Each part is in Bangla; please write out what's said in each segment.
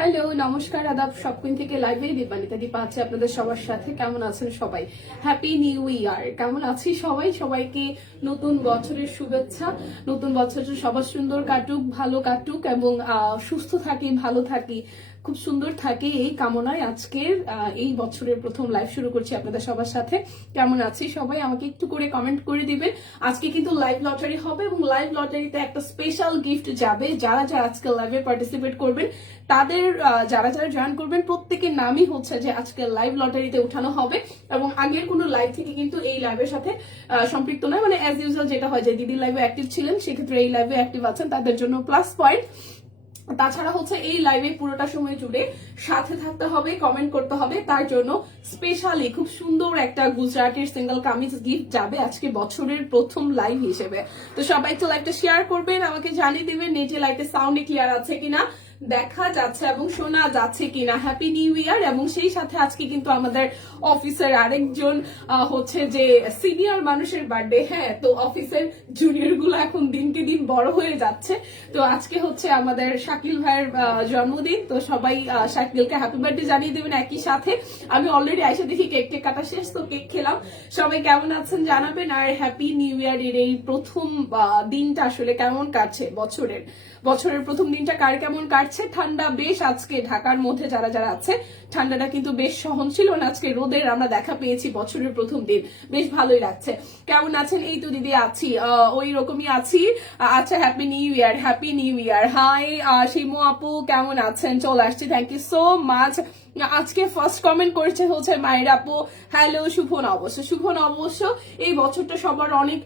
হ্যালো, নমস্কার, আদাব। শপিং থেকে লাইভে দীপানিতা দীপা আছে আপনাদের সবার সাথে। কেমন আছেন সবাই? হ্যাপি নিউ ইয়ার। কেমন আছি সবাই? সবাইকে নতুন বছরের শুভেচ্ছা। নতুন বছরের সবার সুন্দর কাটুক, ভালো কাটুক এবং সুস্থ থাকি, ভালো থাকি, খুব সুন্দর থাকে এই কামনায় আজকের এই বছরের প্রথম লাইভ শুরু করছি আপনাদের সবার সাথে। কেমন আছি সবাই? আমাকে একটু করে কমেন্ট করে দিবেন। আজকে কিন্তু লাইভ লটারি হবে এবং লাইভ লটারিতে একটা স্পেশাল গিফট যাবে। যারা যারা আজকে লাইভে পার্টিসিপেট করবেন তাদের যারা যারা জয়েন করবেন প্রত্যেকের নামই হচ্ছে যে আজকে লাইভ লটারিতে উঠানো হবে এবং আগের কোনো লাইভ থেকে কিন্তু এই লাইভের সাথে সম্পৃক্ত নয়। মানে অ্যাজ ইউজুয়াল যেটা হয় যে দিদি লাইভে অ্যাক্টিভ ছিলেন, সেক্ষেত্রে এই লাইভে অ্যাক্টিভ আছেন, তাদের জন্য প্লাস পয়েন্ট। তাছাড়া হচ্ছে এই লাইভে পুরোটা সময় জুড়ে সাথে থাকতে হবে, কমেন্ট করতে হবে। তার জন্য স্পেশালি খুব সুন্দর একটা গুজরাটের সিঙ্গেল কামিজ গিফট যাবে আজকে বছরের প্রথম লাইভ হিসেবে। তো সবাই তো লাইভটা শেয়ার করবেন, আমাকে জানিয়ে দিবেন নেটে লাইভে সাউন্ড ক্লিয়ার আছে কিনা, দেখা যাচ্ছে এবং শোনা যাচ্ছে কিনা। Happy new year. এবং সেই সাথে আজকে কিন্তু আমাদের অফিসের আরেকজন হচ্ছে যে সিনিয়র মানুষের বার্থডে। হ্যাঁ, তো অফিসের জুনিয়র গুলো এখন দিনকে দিন বড় হয়ে যাচ্ছে। তো আজকে হচ্ছে আমাদের শাকিল ভাইয়ের জন্মদিন। তো সবাই শাকিলকে হ্যাপি বার্থডে জানিয়ে দেবেন। একই সাথে আমি অলরেডি আইসা দেখি কেক কাটা শেষ, তো কেক খেলাম। সবাই কেমন আছেন জানাবেন। আর হ্যাপি নিউ ইয়ারের এই প্রথম দিনটা আসলে কেমন কাটছে, বছরের প্রথম দিনটা কার কেমন কাটছে। ঠান্ডা বেশ আজকে ঢাকার মধ্যে যারা যারা আছে, ঠান্ডাটা কিন্তু বেশ সহনশীল। আজকে রোদের আমরা দেখা পেয়েছি বছরের প্রথম দিন, বেশ ভালোই লাগছে। কেমন আছেন? এই তো দিদি আছি, ওই রকমই আছি। আচ্ছা, happy new year, happy new year. Hi Shimu আপু, কেমন আছেন? চলে আসছি, থ্যাংক ইউ সো মাচ। আজকে ফার্স্ট কমেন্ট করেছে হচ্ছে মায়ের আপু, হ্যালো শুভ নববর্ষ। শুভ নববর্ষ। এই বছরটা সবার অনেক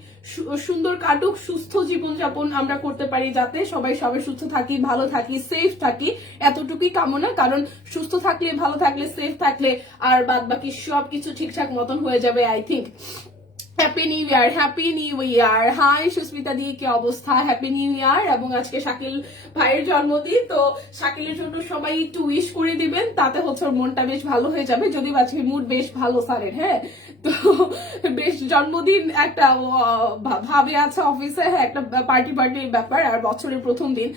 সুন্দর কাটুক, সুস্থ জীবনযাপন আমরা করতে পারি, যাতে সবাই সুস্থ থাকি, ভালো থাকি, সেফ থাকি, এতটুকুই কামনা। কারণ সুস্থ থাকলে, ভালো থাকলে, সেফ থাকলে আর বাদ বাকি সবকিছু ঠিকঠাক মতন হয়ে যাবে I think. Happy new year, happy new year. Hi Susmita দি, কি অবস্থা? Happy new year. এবং আজকে শাকিল ভাইয়ের জন্মদিন, তো শাকিলের জন্য সবাই একটু উইশ করে দিবেন, তাতে হচ্ছে ওর মনটা বেশ ভালো হয়ে যাবে। যদিও আজকে মুড বেশ ভালো স্যারের। হ্যাঁ, তো বেশ জন্মদিন একটা ভাবে আছে অফিসে। হ্যাঁ, একটা পার্টির ব্যাপার আর বছরের প্রথম দিন।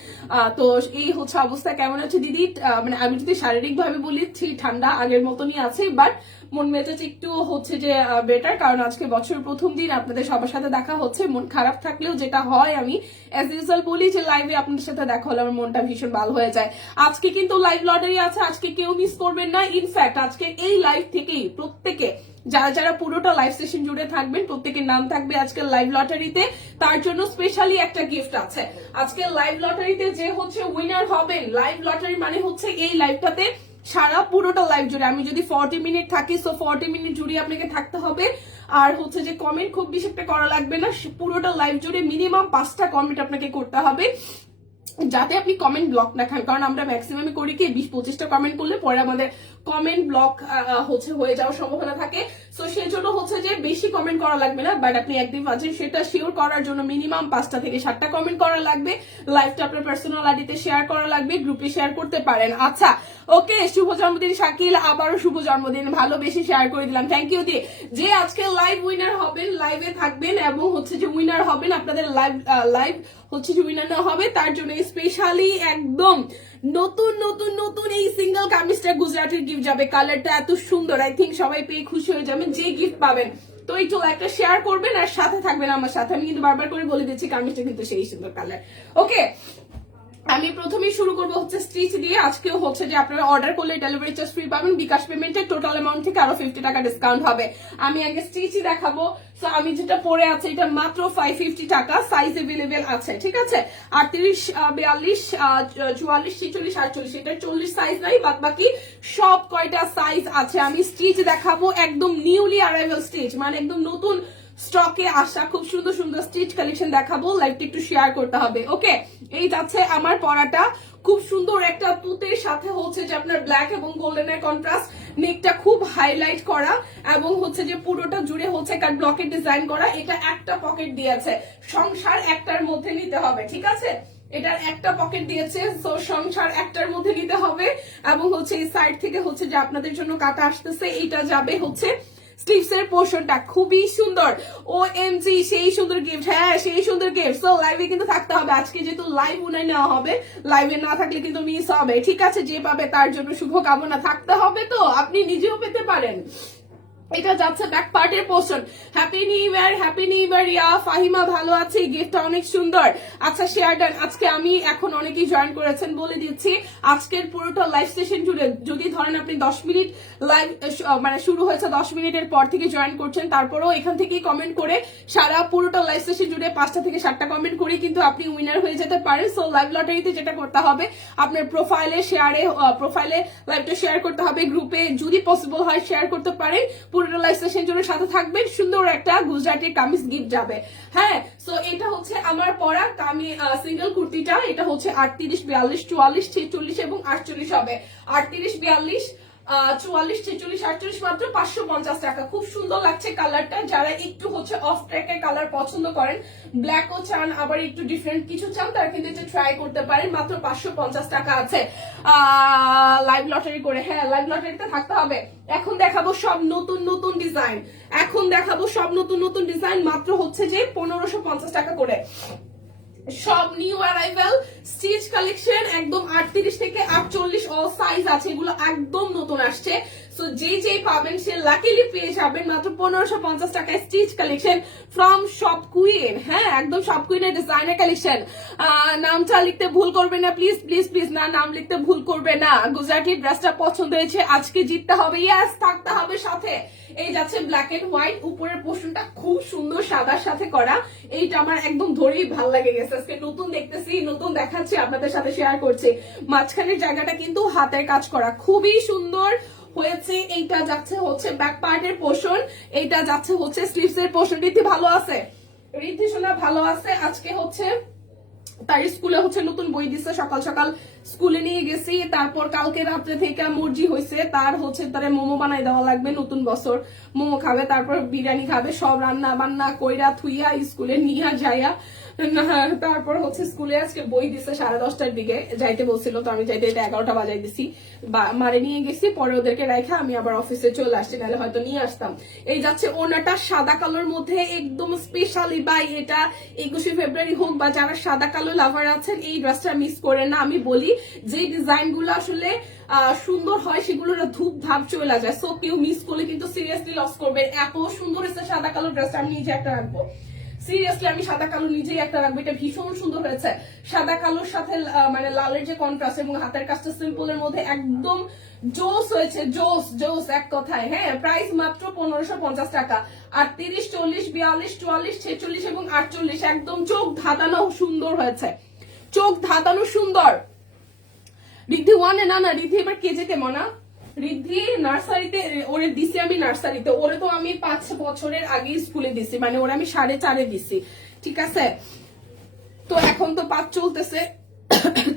তো এই হচ্ছে অবস্থা। কেমন আছে দিদি? মানে আমি যদি শারীরিক ভাবে বলি, ঠান্ডা আগের মতনই আছে, বাট মন মেজাজ একটু হচ্ছে যে বেটার, কারণ আজকে বছরের প্রথম দিন আপনাদের সবার সাথে দেখা হচ্ছে। মন খারাপ থাকলেও যেটা হয়, আমি অ্যাজ ইউজুয়াল বলি যে লাইভে আপনাদের সাথে দেখা হলে আমার মনটা ভীষণ ভালো হয়ে যায়। আজকে কিন্তু লাইভ লটারি আছে, আজকে কেউ মিস করবেন না। ইনফ্যাক্ট আজকে এই লাইভ থেকেই প্রত্যেকে যারা যারা পুরোটা লাইভ সেশন জুড়ে থাকবেন প্রত্যেকের নাম থাকবে আজকে লাইভ লটারিতে। তার জন্য স্পেশালি একটা গিফট আছে। আজকে লাইভ লটারিতে যে হচ্ছে উইনার হবেন, লাইভ লটারি মানে হচ্ছে এই লাইভটাতে সারা পুরোটা লাইভ জুড়ে, আমি যদি 40 মিনিট থাকি, সো 40 মিনিট জুড়ে আপনাকে থাকতে হবে। আর হচ্ছে যে কমেন্ট খুব বেশি একটা করা লাগবে না, পুরোটা লাইভ জুড়ে মিনিমাম 5টা কমেন্ট আপনাকে করতে হবে, যাতে আপনি কমেন্ট ব্লক না খান। কারণ আমরা ম্যাক্সিমাম করি কি 20-25টা কমেন্ট করলে পরে আমাদের কমেন্ট ব্লক হচ্ছে হয়ে যাওয়ার সম্ভাবনা থাকে। সো সেই জন্য হচ্ছে যে বেশি কমেন্ট করা লাগবে না, বাট আপনি অ্যাক্টিভ আছেন সেটা শিওর করার জন্য মিনিমাম 5টা থেকে 7টা কমেন্ট করা লাগবে। লাইভটা আপনার পার্সোনাল আইডিতে শেয়ার করা লাগবে, গ্রুপে শেয়ার করতে পারেন। আচ্ছা, ওকে, শুভ জন্মদিন শাকিল, আবারও শুভ জন্মদিন। ভালোবেসে শেয়ার করে দিলাম, থ্যাংক ইউ দি। যে আজকে লাইভ উইনার হবেন, লাইভে থাকবেন এবং হচ্ছে যে উইনার হবেন, আপনাদের লাইভ হচ্ছে যে উইনার না হবে, তার জন্য স্পেশালি একদম নতুন নতুন নতুন এই সিঙ্গেল কামিজটা গুজরাটের গিফট যাবে। কালারটা এত সুন্দর, আই থিঙ্ক সবাই পেয়ে খুশি হয়ে যাবেন যে গিফট পাবেন। তো একটু একটা শেয়ার করবেন আর সাথে থাকবেন আমার সাথে। আমি কিন্তু বারবার করে বলে দিচ্ছি কামিজটা কিন্তু সেই সুন্দর কালার। ওকে, আমি প্রথমেই শুরু করবো হচ্ছে স্টিচ দিয়ে। আজকেও হচ্ছে যে আপনারা অর্ডার করলে ডেলিভারি চার্জ ফ্রি পাবেন। বিকাশ পেমেন্টের টোটাল অ্যামাউন্ট থেকে আরো 50 টাকা ডিসকাউন্ট হবে। আমি আগে স্টিচই দেখাবো। সো আমি যেটা পরে আছে এটা মাত্র 550 টাকা, সাইজ এভেলেবেল আছে, ঠিক আছে। 38, 42, 44, 46, 48, এটা 40 সাইজ নাই, বাদ বাকি সব কয়টা সাইজ আছে। আমি স্টিচ দেখাবো, একদম নিউলি অ্যারাইভাল স্টিচ, মানে একদম নতুন স্টকে আসা খুব সুন্দর সুন্দর স্টিচ কালেকশন দেখাবো। লাইভটা একটু শেয়ার করতে হবে। ওকে, এই যাচ্ছে আমার পরাটা, খুব সুন্দর একটা তুতের সাথে হচ্ছে যে আপনার ব্ল্যাক এবং গোল্ডেনের কন্ট্রাস্ট, নেকটা খুব হাইলাইট করা এবং হচ্ছে যে পুরোটা জুড়ে হচ্ছে কাট ব্লকের ডিজাইন করা। এটা একটা পকেট দিয়েছে, সংসার একটার মধ্যে নিতে হবে, ঠিক আছে। এটার একটা পকেট দিয়েছে, তো সংসার একটার মধ্যে নিতে হবে। এবং হচ্ছে এই সাইড থেকে হচ্ছে যে আপনাদের জন্য কাটা আসতেছে, এইটা যাবে হচ্ছে স্লিভস এর পোর্শনটা খুবই সুন্দর। ও এম জি, সেই সুন্দর গিফট, হ্যাঁ সেই সুন্দর গিফট। সো লাইভে কিন্তু থাকতে হবে আজকে, যেহেতু লাইভ উনায় নেওয়া হবে, লাইভে না থাকলে কিন্তু মিস হবে, ঠিক আছে? যে পাবে তার জন্য শুভকামনা, থাকতে হবে তো, আপনি নিজেও পেতে পারেন। এটা যাচ্ছে ব্যাক পার্টের portion. Happy new year, happy new year yeah Fahima, ভালো আছি, গিফটটা অনেক সুন্দর। আচ্ছা শেয়ার ডান। আজকে আমি এখন অনেকেই জয়েন করেছেন, বলে দিচ্ছি আজকের পুরোটা লাইভ সেশন জুড়ে, যদি ধরেন আপনি 10 মিনিট লাইভ মানে শুরু হয়েছে 10 মিনিটের পর থেকে জয়েন করছেন, তারপরেও এখান থেকেই কমেন্ট করে সারা পুরোটা লাইভ সেশন জুড়ে 5টা থেকে 7টা কমেন্ট করে কিন্তু আপনি উইনার হয়ে যেতে পারেন। সো লাইভ লটারিতে যেটা করতে হবে, আপনার প্রোফাইলে লাইভটা শেয়ার করতে হবে, গ্রুপে যদি পসিবল হয় শেয়ার করতে পারেন। পুরোটা লাইভ সেশন জন্য সাথে থাকবেন, সুন্দর একটা গুজরাটি কামিজ গিফট যাবে। হ্যাঁ, সো এটা হচ্ছে আমার পরা সিঙ্গেল কুর্তিটা, এটা হচ্ছে 38, 42, 44, 46 এবং 48 হবে। 38, 42, 44, 46, 48 মাত্র 550 টাকা। খুব সুন্দর লাগছে কালারটা। যারা একটু হচ্ছে অফ ট্র্যাকের কালার পছন্দ করেন, ব্ল্যাকও চান, আবার একটু ডিফারেন্ট কিছু চান, তারা কিন্তু এটা ট্রাই করতে পারেন। মাত্র 550 টাকা আছে লাইভ লটারি করে। হ্যাঁ, লাইভ লটারিতে থাকতে হবে। এখন দেখাবো সব নতুন নতুন ডিজাইন, মাত্র হচ্ছে যে 1550 টাকা করে। সব নিউ অ্যারাইভাল স্টিচ কালেকশন, একদম 38 থেকে 48 অল সাইজ আছে, এগুলো একদম নতুন আসছে। সো যেই পাবেন সে লাকিলি পেয়ে যাবেন মাত্র 1550 টাকায় stitch collection from shop queen. হ্যাঁ, একদম শপ কুইনের ডিজাইনার কালেকশন। নামটা লিখতে ভুল করবে না প্লিজ প্লিজ প্লিজ, না নাম লিখতে ভুল করবে না। গুজরাটি ড্রেসটা পছন্দ হয়েছে, আজকে জিততে হবে, ইয়েস থাকতে হবে সাথে। এই যাচ্ছে ব্ল্যাক এন্ড হোয়াইট, উপরের পোর্শনটা খুব সুন্দর সাদার সাথে করা। এইটা আমার একদম ধরেই ভাল লাগে গেছে, আজকে নতুন দেখতেছি, নতুন দেখাচ্ছি, আপনাদের সাথে শেয়ার করছি। মাঝখানের জায়গাটা কিন্তু হাতের কাজ করা, খুবই সুন্দর হয়েছে। এইটা যাচ্ছে হচ্ছে ব্যাক পার্টের পোর্শন, এইটা যাচ্ছে হচ্ছে স্লিভস এর পোর্শন। রিদ্ধি ভালো আছে, রিদ্ধি সোনা ভালো আছে। আজকে হচ্ছে তার স্কুলে হচ্ছে নতুন বই দিচ্ছে, সকাল সকাল স্কুলে নিয়ে গেছি। তারপর কালকে রাত্রে থেকে মর্জি হয়েছে তার হচ্ছে তারে মোমো বানাই দেওয়া লাগবে, নতুন বছর মোমো খাবে, তারপর বিরিয়ানি খাবে, সব রান্না বান্না কইরা থুইয়া স্কুলে নিয়ে যাইয়া তারপর হচ্ছে স্কুলে আজকে বই দিচ্ছে 10:30টার দিকে যাইতে বলছিল, তো আমি যাইতে 11টা বাজাই দিছি, মারে নিয়ে গেছি, পরে ওদেরকে রেখে আমি আবার অফিসে চলে আসছি, নাহলে হয়তো নিয়ে আসতাম। এই যাচ্ছে ওনাটা সাদা কালোর মধ্যে, একদম স্পেশালি বাই, এটা 21শে ফেব্রুয়ারি হোক বা যারা সাদা কালো লাভার আছেন এই ড্রেসটা মিস করেন না। আমি বলি যে ডিজাইন গুলো আসলে সুন্দর হয় সেগুলো ধূপ ধাপ চলে যায়, সো কেউ মিস করলে কিন্তু সিরিয়াসলি লস করবে। এত সুন্দর হয়েছে সাদা কালো ড্রেসটা, আমি নিজে একটা রাখবো, সিরিয়াসলি আমি সাদা কালো নিজেই একটা রাখবো, এটা ভীষণ সুন্দর হয়েছে। সাদা কালোর সাথে মানে লালের যে কন্ট্রাস্ট এবং হাতের কাজটা সিম্পল এর মধ্যে একদম জোস হয়েছে, জোস জোস এক কথায়। হ্যাঁ, প্রাইস মাত্র 1550 টাকা। 38, 40, 42, 44, 46 এবং 48 একদম চোখ ধাঁধানো সুন্দর হয়েছে, চোখ ধাঁধানো সুন্দর। রিদ্ধি ওয়ানে না, রিদ্ধি এবার কেজেতে মনা, রিদ্ধি নার্সারিতে, ওরে দিছি আমি নার্সারিতে, ওরে তো আমি 5 বছরের আগে স্কুলে দিছি, মানে ওরে আমি 4.5 দিছি, ঠিক আছে? তো এখন তো 5 চলতেছে,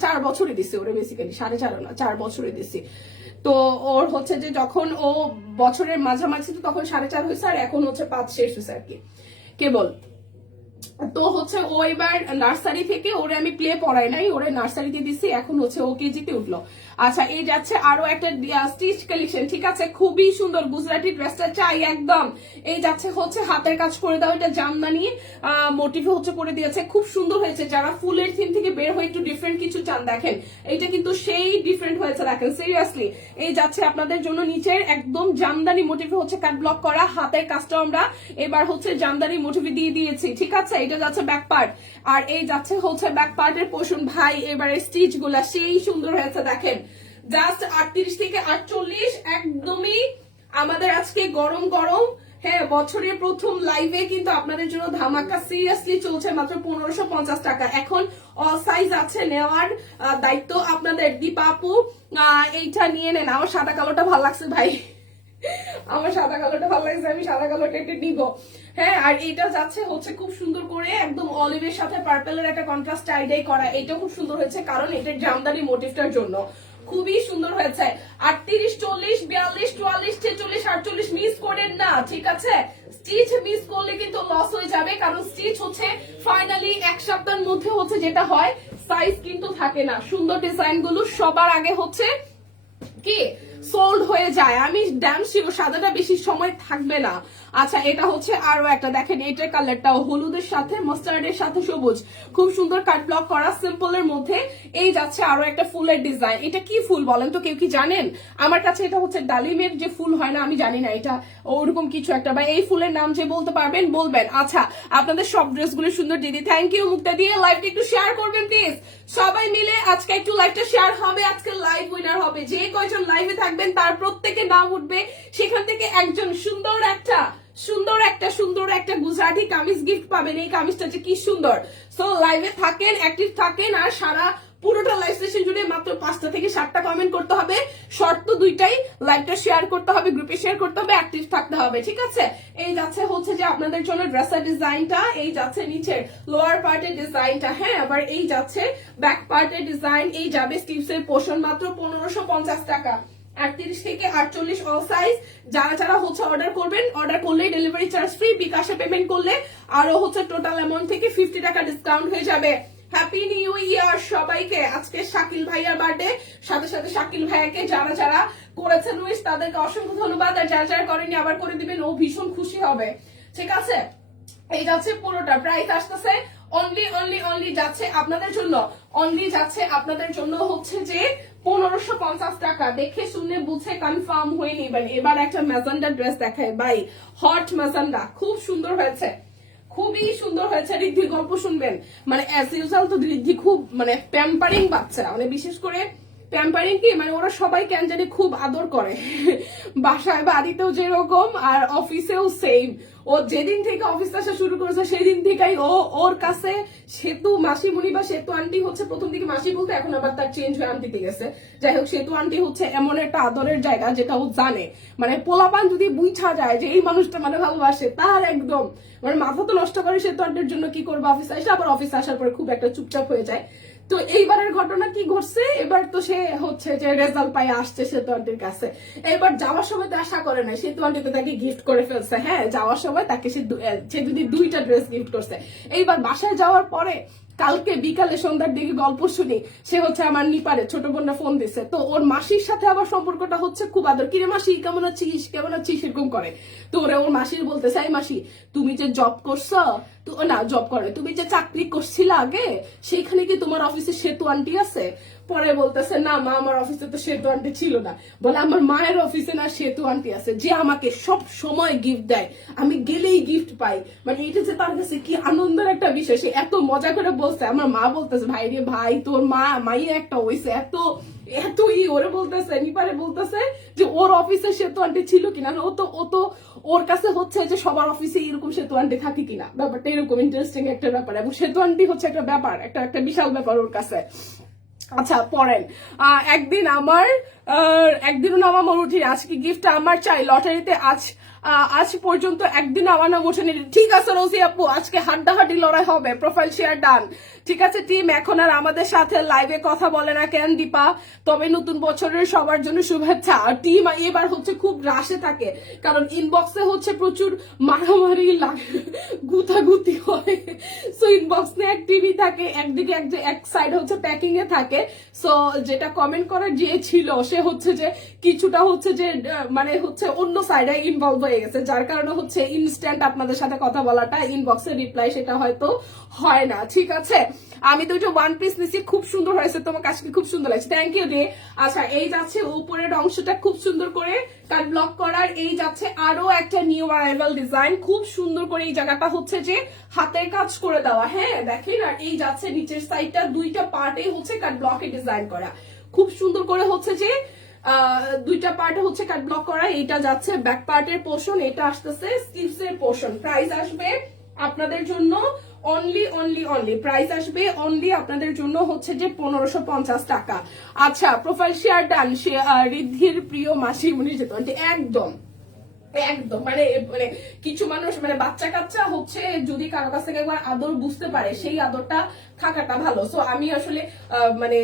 4 বছরে দিছি ওরে, বেসিক্যালি 4.5 না 4 বছরে দিছি। তো ওর হচ্ছে যে যখন ও বছরের মাঝামাঝি তো তখন 4.5 হয়েছে, আর এখন হচ্ছে 5 শেষ হয়েছে আর কি কেবল। তো হচ্ছে ও এবার নার্সারি থেকে, ওরে আমি প্লে পড়াই নাই, ওরে নার্সারিতে দিছি, এখন হচ্ছে ও কেজিতে উঠলো। আচ্ছা, এই যাচ্ছে আরো একটা স্টিচ কালেকশন, ঠিক আছে? খুবই সুন্দর গুজরাটি ড্রেসটা চাই একদম। এই যাচ্ছে হচ্ছে হাতের কাজ করে দাও, এটা জামদানি মোটিভে হচ্ছে করে দিয়েছে, খুব সুন্দর হয়েছে। যারা ফুলের থিম থেকে বের হয়ে একটু ডিফারেন্ট কিছু চান, দেখেন এইটা কিন্তু সেই ডিফারেন্ট হয়েছে, দেখেন সিরিয়াসলি। এই যাচ্ছে আপনাদের জন্য নিচের একদম জামদানি মোটিভে হচ্ছে কাট ব্লক করা, হাতের কাজটা আমরা এবার হচ্ছে জামদানি মোটিভে দিয়ে দিয়েছি, ঠিক আছে? এটা যাচ্ছে ব্যাক পার্ট, আর এই যাচ্ছে হচ্ছে ব্যাক পার্টের পোর্শন। ভাই এবারে স্টিচ গুলা সেই সুন্দর হয়েছে, দেখেন জাস্ট 38 থেকে 48 একদমই আমাদের আজকে গরম গরম। হ্যাঁ, বছরের প্রথম লাইভে কিন্তু আপনাদের জন্য ধামাকা সিরিয়াসলি চলছে মাত্র 1550 টাকা। এখন অল সাইজ আছে, নেওয়ার দায়িত্ব আপনাদের। দীপা আপু এইটা নিয়ে নেন, আমার সাদা কালোটা ভালো লাগছে ভাই, আমার সাদা কালোটা ভালো লাগছে, আমি সাদা কালোটা একটু নিব। হ্যাঁ, আর এটা যাচ্ছে হচ্ছে খুব সুন্দর করে একদম অলিভের সাথে পার্পেলের একটা কন্ট্রাস্ট টাইডাই করা, এটা খুব সুন্দর হয়েছে কারণ এটার জামদানি মোটিভটার জন্য খুবই সুন্দর হয়েছে। 38, 40, 42, 44, 46, 48 মিস করেন না, ঠিক আছে? স্টিচ মিস করলে কিন্তু লস হয়ে যাবে, কারণ স্টিচ হচ্ছে ফাইনালি 1 সপ্তাহের মধ্যে হচ্ছে যেটা হয়, সাইজ কিন্তু থাকে না। সুন্দর ডিজাইন গুলো সবার আগে হচ্ছে কি সোল্ড হয়ে যায়, আমি ড্যাম শিওর সাদাটা বেশি সময় থাকবে না। আচ্ছা এটা হচ্ছে আরো একটা, দেখেন এটার কালারটাও হলুদের সাথে মাস্টার্ডের সাথে সবুজ, খুব সুন্দর কাট ব্লক করা সিম্পলের মধ্যে। এই যাচ্ছে আরো একটা ফুলের ডিজাইন, এটা কি ফুল বলেন তো, কেউ কি জানেন? আমার কাছে এটা হচ্ছে ডালিমের যে ফুল হয় না, আমি জানি না এটা ওরকম কিছু একটা, বা এই ফুলের নাম যে বলতে পারবেন বলবেন। আচ্ছা আপনাদের সব ড্রেসগুলো সুন্দর দিদি, থ্যাংক ইউ। মুক্তা দিয়ে লাইভটা একটু শেয়ার করবেন প্লিজ, সবাই মিলে আজকে একটু লাইভটা শেয়ার হবে। আজকে লাইভ উইনার হবে, যে কয়জন লাইভে থাকবেন তার প্রত্যেকের নাম উঠবে, সেখান থেকে একজন সুন্দর একটা গুজরাটি কামিজ গিফট পাবেন। এই কামিজটা যে কি সুন্দর। সো লাইভে থাকেন, অ্যাক্টিভ থাকেন, আর সারা পুরোটা লাইভ সেশন জুড়ে মাত্র 5টা থেকে 7টা কমেন্ট করতে হবে। শর্ত দুইটাই, লাইভটা শেয়ার করতে হবে, গ্রুপে শেয়ার করতে হবে, অ্যাক্টিভ থাকতে হবে, ঠিক আছে? এই যাচ্ছে হচ্ছে যে আপনাদের জন্য ড্রেসের ডিজাইনটা, এই যাচ্ছে নিচের লোয়ার পার্টের ডিজাইনটা, হ্যাঁ, আবার এই যাচ্ছে ব্যাক পার্টের ডিজাইন। এই যাবে স্টিভসের পোর্শন, মাত্র 1550 টাকা, 38 থেকে 48 অল সাইজ। যারা হচ্ছে অর্ডার করবেন, অর্ডার করলেই ডেলিভারি চার্জ ফ্রি, বিকাশে পেমেন্ট করলে আরো হচ্ছে টোটাল অ্যামাউন্ট থেকে 50 টাকা ডিসকাউন্ট হয়ে যাবে। হ্যাপি নিউ ইয়ার সবাইকে। আজকে শাকিল ভাইয়ার বার্থডে, সাথে সাথে শাকিল ভাইয়াকে যারা করেছেন উইশ তাদেরকে অসংখ্য ধন্যবাদ, আর যারা করেনি আবার করে দিবেন, ও ভীষণ খুশি হবে, ঠিক আছে? এই যাচ্ছে পুরোটা, প্রাইস আসতেছে অনলি যাচ্ছে আপনাদের জন্য, আপনাদের জন্য হচ্ছে যে 1550 টাকা। দেখে শুনে বুঝে কনফার্ম হয়ে নিবেন। এবার একটা ম্যাজেন্ডা ড্রেস দেখায় ভাই, হট ম্যাজেন্ডা, খুব সুন্দর হয়েছে, খুবই সুন্দর হয়েছে। ঋদ্ধির গল্প শুনবেন, মানে অ্যাজ ইউজুয়াল তো ঋদ্ধি খুব মানে প্যাম্পারিং বাচ্চা, মানে বিশেষ করে প্যাম্পারিং কি মানে ওরা সবাই কেন জানি খুব আদর করে, বাসায় বাড়িতেও যেরকম আর অফিসেও সেম। ও যেদিন থেকে অফিস আসা শুরু করেছে সেদিন থেকেই ওর কাছে সেতু মাসিমণি বা সেতু আন্টি হচ্ছে, প্রথম দিকে মাসি বলতে এখন আবার তার চেঞ্জ হয়ে আন্টিতে গেছে। যাই হোক, সেতু আন্টি হচ্ছে এমন একটা আদরের জায়গা যেটা ও জানে, মানে পোলাপান যদি বুঝা যায় যে এই মানুষটা মানে ভালোবাসে, তার একদম মানে মাথা তো নষ্ট করে সেতু আন্টির জন্য। কি করবে, অফিস আসে, আবার অফিস আসার পরে খুব একটা চুপচাপ হয়ে যায়। তো এইবারের ঘটনা কি ঘটছে, এবার তো সে হচ্ছে যে রেজাল্ট পাই আসছে সেতু আন্টির কাছে। এবার যাওয়ার সময় তো আশা করে না, সেতু আন্টি তো তাকে গিফট করে ফেলছে, হ্যাঁ, যাওয়ার সময় তাকে সে যদি 2টা ড্রেস গিফট করছে। এইবার বাসায় যাওয়ার পরে কালকে বিকালে সন্ধ্যার দিকে গল্প শুনি, সে হচ্ছে আমার নিপারে ছোট বোনটা ফোন দিছে, তো ওর মাসির সাথে আবার সম্পর্কটা হচ্ছে খুব আদর, কিরে মাসি কেমন আছিস এরকম করে। তো ওর মাসির বলতেছে, এই মাসি তুমি যে জব করছো, তো না জব করে, তুমি যে চাকরি করছিলে আগে, সেইখানে কি তোমার অফিসে সেতু আন্টি আছে? পরে বলতেছে, না মা, আমার অফিসে তো সেতু আন্টি ছিল না। বলে, আমার মায়ের অফিসে না সেতু আন্টি আছে, যে আমাকে সব সময় গিফট দেয়, আমি গেলেই গিফট পাই। মানে এটা যে তার কাছে কি আনন্দের একটা বিষয়, সে এত মজা করে বলছে। আমার মা বলতেছে, ভাই রে ভাই, তোর মাই একটা হইছে এত ওরে বলতেছে, নিপারে বলতেছে যে ওর অফিসে সেতু আন্টি ছিল কিনা, ও তো ওর কাছে হচ্ছে যে সবার অফিসে এরকম সেতু আন্টি থাকে কিনা, ব্যাপারটা এরকম ইন্টারেস্টিং একটা ব্যাপার। এবং সেতু আন্টি হচ্ছে একটা ব্যাপার, একটা বিশাল ব্যাপার ওর কাছে। আচ্ছা পড়েন, একদিনও নাম আমার উঠেনি, আজকে গিফট আমার চাই, লটারিতে আজ পর্যন্ত একদিন আমার নাম ওঠেনি। ঠিক আছে রোজি আপু, আজকে হাড্ডাহাড্ডি লড়াই হবে, প্রোফাইল শেয়ার ডান, ঠিক আছে টিম। এখন আর আমাদের সাথে লাইভে কথা বলে না কেন দীপা? তবে নতুন বছরের সবার জন্য শুভেচ্ছা। আর টিম এবার হচ্ছে খুব রাশে থাকে, কারণ ইনবক্সে হচ্ছে প্রচুর মারামারি গুতাগুতি হয়। সো ইনবক্স নিয়ে অ্যাক্টিভই থাকে, একদিকে এক সাইড হচ্ছে প্যাকিং এ থাকে। সো যেটা কমেন্ট করার যে ছিল, সে হচ্ছে যে কিছুটা হচ্ছে যে মানে হচ্ছে অন্য সাইডে ইনভলভ হয়ে গেছে, যার কারণে হচ্ছে ইনস্ট্যান্ট আপনাদের সাথে কথা বলাটা, ইনবক্সে রিপ্লাই সেটা হয়তো হয় না, ঠিক আছে? আমি তো এটা ওয়ান পিস নিছি, খুব সুন্দর হয়েছে, তোমার কাছে খুব সুন্দর লাগছে, থ্যাংক ইউ রে। আচ্ছা এই যাচ্ছে উপরের অংশটা খুব সুন্দর করে কাট ব্লক করার। এই যাচ্ছে আরো একটা নিউ অ্যারাইভাল ডিজাইন, খুব সুন্দর করে এই জায়গাটা হচ্ছে যে হাতের কাজ করে দেওয়া, হ্যাঁ দেখেন। আর এই যাচ্ছে নিচের সাইডটা, 2টা পার্টে হচ্ছে কাট ব্লকে ডিজাইন করা, খুব সুন্দর করে হচ্ছে যে 2টা পার্টে হচ্ছে কাট ব্লক করা। এটা যাচ্ছে ব্যাক পার্টের পোর্শন, এটা আসতেছে স্লিভস এর পোর্শন। প্রাইস আসবে আপনাদের জন্য অনলি প্রাইস আসবে অনলি আপনাদের জন্য হচ্ছে যে 1550 টাকা। আচ্ছা প্রোফাইল শেয়ার ডান, ঋদ্ধির প্রিয় মাসি উনি যেত একদম একদম মানে কিছু মানুষ মানে বাচ্চা কাচ্চা হচ্ছে যদি কারো কাছ থেকে একবার আদর বুঝতে পারে, সেই আদরটা থাকাটা ভালো। সো আমি আসলে মানে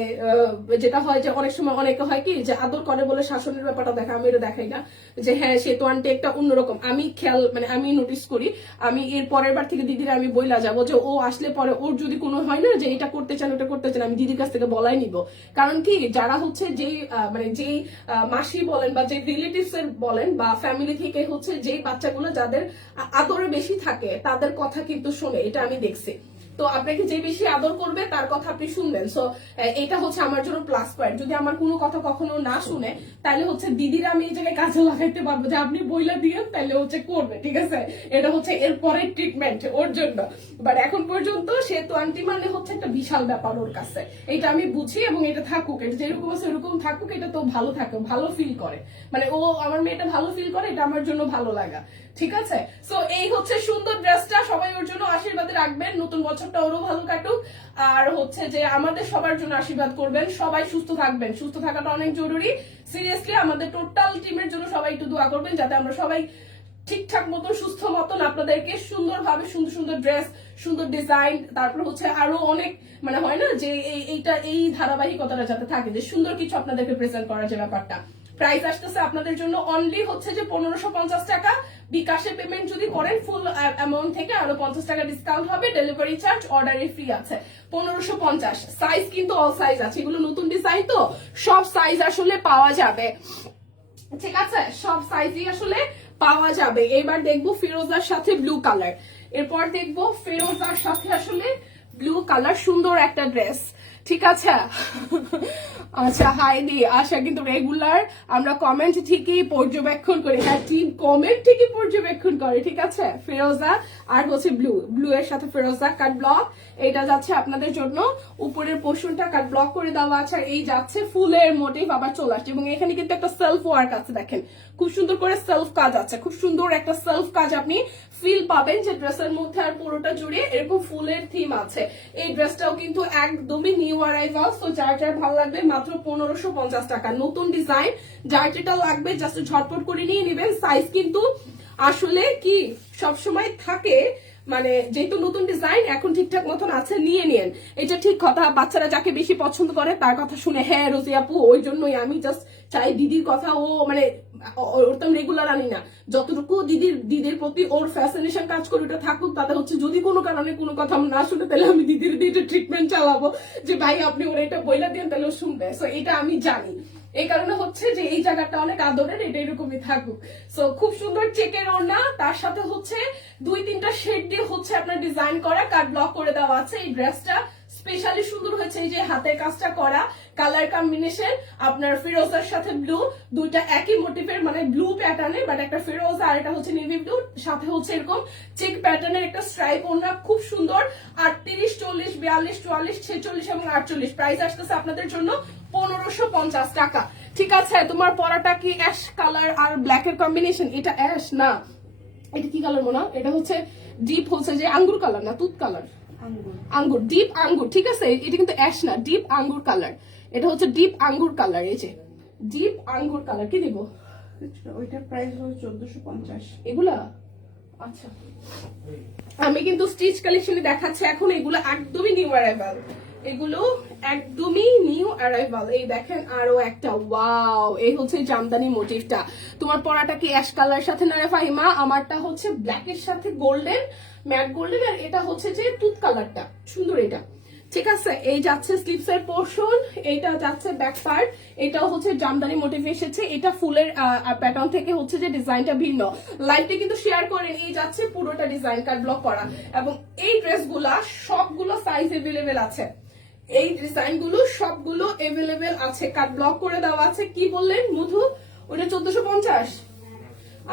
যেটা হয় যে অনেক সময় অনেকে হয় কি যে আদর করে বলে শাসনের ব্যাপারটা দেখা, আমি এটা দেখাই না যে হ্যাঁ সে তো আন্টি একটা অন্যরকম। আমি খেয়াল মানে আমি নোটিস করি, আমি এর পরের বার থেকে দিদিরা আমি বইলা যাবো যে ও আসলে পরে ওর যদি কোনো হয় না যে এটা করতে চান ওটা করতে চান, আমি দিদির কাছ থেকে বলাই নিব। কারণ কি যারা হচ্ছে যেই মানে যেই মাসি বলেন বা যে রিলেটিভস এর বলেন বা ফ্যামিলি থেকে হচ্ছে যেই বাচ্চাগুলো যাদের আদরে বেশি থাকে তাদের কথা কিন্তু শোনে, এটা আমি দেখছি। তো আপনাকে যে বেশি আদর করবে তার কথা আপনি শুনবেন। সো এটা হচ্ছে আমার জন্য প্লাস পয়েন্ট। যদি আমার কোনো কথা কখনো না শুনে তাহলে হচ্ছে দিদিরা আমি এই জায়গায় কাজে লাগাইতে পারবো যে আপনি বইলা দিয়ে তাহলে হচ্ছে করবে, ঠিক আছে? এটা হচ্ছে এর পরের ট্রিটমেন্ট ওর জন্য। বাট এখন পর্যন্ত সে তো আন্টি মানে হচ্ছে একটা বিশাল ব্যাপার ওর কাছে, এটা আমি বুঝি। এবং এটা থাকুক, এটা যেরকম আছে ওরকম থাকুক, এটা তো ভালো থাকে, ভালো ফিল করে। মানে ও আমার মেয়েটা ভালো ফিল করে, এটা আমার জন্য ভালো লাগা, ঠিক আছে? সো এই হচ্ছে সুন্দর ড্রেসটা, সবাই ওর জন্য আশীর্বাদে রাখবেন, নতুন বছরটা ওরও ভালো কাটুক। আর হচ্ছে যে আমাদের সবার জন্য আশীর্বাদ করবেন, সবাই সুস্থ থাকবেন, সুস্থ থাকাটা অনেক জরুরি। সিরিয়াসলি আমাদের টোটাল টিমের জন্য সবাই একটু দোয়া করবেন যাতে আমরা সবাই ঠিকঠাক মতো সুস্থ মতন আপনাদেরকে সুন্দরভাবে সুন্দর সুন্দর ড্রেস, সুন্দর ডিজাইন, তারপর হচ্ছে আরো অনেক মানে হয় না যে এইটা এই ধারাবাহিকতাটা যাতে থাকে, যে সুন্দর কিছু আপনাদেরকে প্রেজেন্ট করার যে ব্যাপারটা। প্রাইস আসতেছে আপনাদের জন্য অনলি হচ্ছে যে 1550 টাকা। বিকাশে পেমেন্ট যদি করেন ফুল অ্যামাউন্ট থেকে আরো 50 টাকা ডিসকাউন্ট হবে। ডেলিভারি চার্জ অর্ডারে ফ্রি আছে। 1550। সাইজ কিন্তু অল সাইজ আছে, এগুলো নতুন ডিজাইন তো সব সাইজ আসলে পাওয়া যাবে, ঠিক আছে? সব সাইজই আসলে পাওয়া যাবে। এবার দেখবো ফিরোজার সাথে ব্লু কালার, এরপর দেখবো ফিরোজার সাথে আসলে ব্লু কালার, সুন্দর একটা ড্রেস, ঠিক আছে? আচ্ছা হাইদি আশা কিন্তু রেগুলার আমরা কমেন্ট ঠিকই পর্যবেক্ষণ করি, হ্যাঁ ঠিক কমেন্ট ঠিকই পর্যবেক্ষণ করে, ঠিক আছে? ফিরোজা আর হচ্ছে ব্লু, ব্লু এর সাথে ফিরোজা কাট ব্লক, এটা যাচ্ছে আপনাদের জন্য। উপরের পোর্শনটা কাট ব্লক করে দেওয়া আছে, আর এই যাচ্ছে ফুলের মোটিভ আবার চলে আসছে। এবং এখানে কিন্তু একটা সেলফ ওয়ার্ক আছে, দেখেন খুব সুন্দর করে সেলফ কাজ আছে, খুব সুন্দর একটা সেলফ কাজ আপনি ফিল পাবেন যে ড্রেসের মধ্যে। আর পুরোটা জুড়ে এরকম ফুলের থিম আছে। এই ড্রেসটাও কিন্তু একদমই নিউ অ্যারাইভাল। সো যার যার ভালো লাগবে মাত্র 1550 টাকা, নতুন ডিজাইন। যার যেটা লাগবে জাস্ট ঝটপট করে নিয়ে নেবেন। সাইজ কিন্তু আসলে কি সবসময় থাকে, মানে যেহেতু নতুন ডিজাইন এখন ঠিকঠাক মতন আছে, নিয়ে নিন। এটা ঠিক কথা, বাচ্চারা যাকে বেশি পছন্দ করে তার কথা শুনে, হ্যাঁ রোজি আপু ওই জন্যই আমি জাস্ট চাই দিদির কথা, ও মানে ওর তো রেগুলার আনি না, যতটুকু দিদির প্রতি ওর ফ্যাসিনেশন কাজ করে ওটা থাকুক। তাতে হচ্ছে যদি কোনো কারণে কোনো কথা না শুনে তাহলে আমি দিদির দিয়ে ট্রিটমেন্ট চালাবো যে ভাই আপনি ওরা এটা বইলা দেন, তাহলে ও শুনবে। সো এটা আমি জানি, এই কারণে হচ্ছে যে এই জায়গাটা অনেক আদরের, এটা এরকমই থাকুক। সো খুব সুন্দর চেকের ওড়না, তার সাথে হচ্ছে 2-3টা শেড দিয়ে হচ্ছে আপনার ডিজাইন করা, কাট ব্লক করে দেওয়া আছে। এই ড্রেসটা স্পেশালি সুন্দর হয়েছে, এই যে হাতের কাজটা করা, কালার কম্বিনেশন আপনার ফিরোজার সাথে ব্লু, দুইটা একই মোটিভের মানে ব্লু প্যাটার্নের, বাট একটা ফিরোজা আর এটা হচ্ছে নেভি ব্লু, সাথে হচ্ছে এরকম চেক প্যাটার্নের একটা স্ট্রাইপ ওড়না, খুব সুন্দর। 38, 40, 42, 44, 46 এবং 48। প্রাইস আসতেছে আপনাদের জন্য 1550 টাকা, ঠিক আছে? তোমার পরাটা কি অ্যাশ কালার আর ব্ল্যাক এর কম্বিনেশন? এটা অ্যাশ না, এটা কি কালার মনে? এটা হচ্ছে ডিপ হচ্ছে যে আঙ্গুর কালার, না তুত কালার, আঙ্গুর, ডিপ আঙ্গুর, ঠিক আছে? এটা কিন্তু অ্যাশ না, ডিপ আঙ্গুর কালার। এটা হচ্ছে ডিপ আঙ্গুর কালার, এই যে ডিপ আঙ্গুর কালার। কি দিব? ওইটার প্রাইস হলো 1450। এগুলা আচ্ছা, আমি কিন্তু স্টিচ কালেকশনে দেখাচ্ছি এখন, এগুলো একদমই নিউ অ্যারাইভাল, এগুলো একদমই নিউ অ্যারাইভাল। এই দেখেন আরো একটা, ওয়াও, এই হচ্ছে জামদানি মোটিভটা। তোমার পরাটা কি অ্যাশ কালার সাথে না ফাহিমা? আমারটা হচ্ছে ব্ল্যাক এর সাথে গোল্ডেন, ম্যাট গোল্ডেন, আর এটা হচ্ছে যে তুত কালারটা, সুন্দর এটা, ঠিক আছে? এই যাচ্ছে স্লিভস এর পোর্শন, এটা যাচ্ছে ব্যাক পার্ট, এটাও হচ্ছে জামদানি মোটিভ এসেছে। এটা ফুলের প্যাটার্ন থেকে হচ্ছে যে ডিজাইনটা ভিন্ন। লাইভটা কিন্তু শেয়ার করে, এই যাচ্ছে পুরোটা ডিজাইন কাট ব্লক করা। এবং এই ড্রেসগুলা সবগুলো সাইজ এভেলেবেল আছে, এই ডিজাইন গুলো সবগুলো এভেলেবেল আছে, কাট ব্লক করে দেওয়া আছে। কি বললেন মধু? ওটা 1450?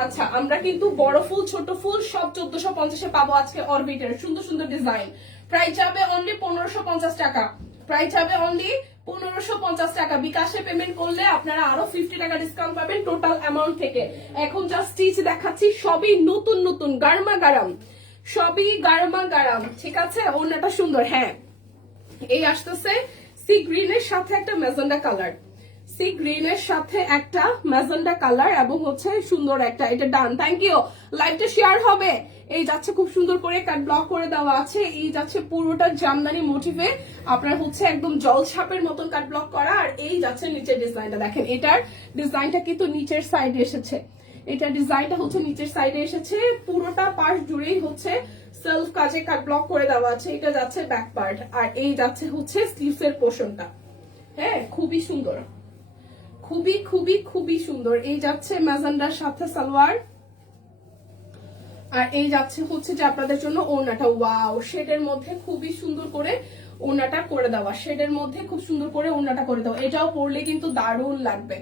আচ্ছা, আমরা কিন্তু বড় ফুল ছোট ফুল সব 1450-এ পাবো আজকে অরবিটের সুন্দর সুন্দর ডিজাইন। প্রাইস যাবে অনলি 1550 টাকা, প্রাইস যাবে অনলি 1550 টাকা। বিকাশে পেমেন্ট করলে আপনারা আরো 50 টাকা ডিসকাউন্ট পাবেন টোটাল অ্যামাউন্ট থেকে। এখন যা স্টিচ দেখাচ্ছি সবই নতুন নতুন, গারমা গারাম, সবই গারমা গারাম, ঠিক আছে? ওড়নাটা সুন্দর, হ্যাঁ। এই আসতেছে সি গ্রিনের সাথে একটা ম্যাজেন্ডা কালার, সি গ্রিনের সাথে একটা ম্যাজেন্ডা কালার এবং হচ্ছে সুন্দর একটা, এটা ডান, থ্যাংক ইউ। লাইভটা শেয়ার হবে। এই যাচ্ছে খুব সুন্দর করে কাট ব্লক করে দেওয়া আছে, এই যাচ্ছে পুরোটা জামদানি মোটিভে আপনার হচ্ছে একদম জল ছাপের মতন কাট ব্লক করা। আর এই যাচ্ছে নিচের ডিজাইনটা দেখেন, এটার ডিজাইনটা কিন্তু নিচের সাইডে এসেছে, এটা ডিজাইনটা হচ্ছে নিচের সাইডে এসেছে, পুরোটা পাশ জুড়েই হচ্ছে সেলফ কাজে কাট ব্লক করে দেওয়া আছে। এটা যাচ্ছে ব্যাক পার্ট, আর এই যাচ্ছে হচ্ছে স্লিভস এর পোর্শনটা। হ্যাঁ, খুবই সুন্দর, খুবই খুবই খুবই সুন্দর। এই যাচ্ছে ম্যাজেন্ডার সাথে সালোয়ার, আর এই যাচ্ছে হচ্ছে যে আপনাদের জন্য ওড়নাটা। ওয়াও, শেডের মধ্যে খুবই সুন্দর করে ওড়নাটা করে দেওয়া, শেডের মধ্যে খুব সুন্দর করে ওড়নাটা করে দেওয়া। এটাও পরলে কিন্তু দারুণ লাগবে।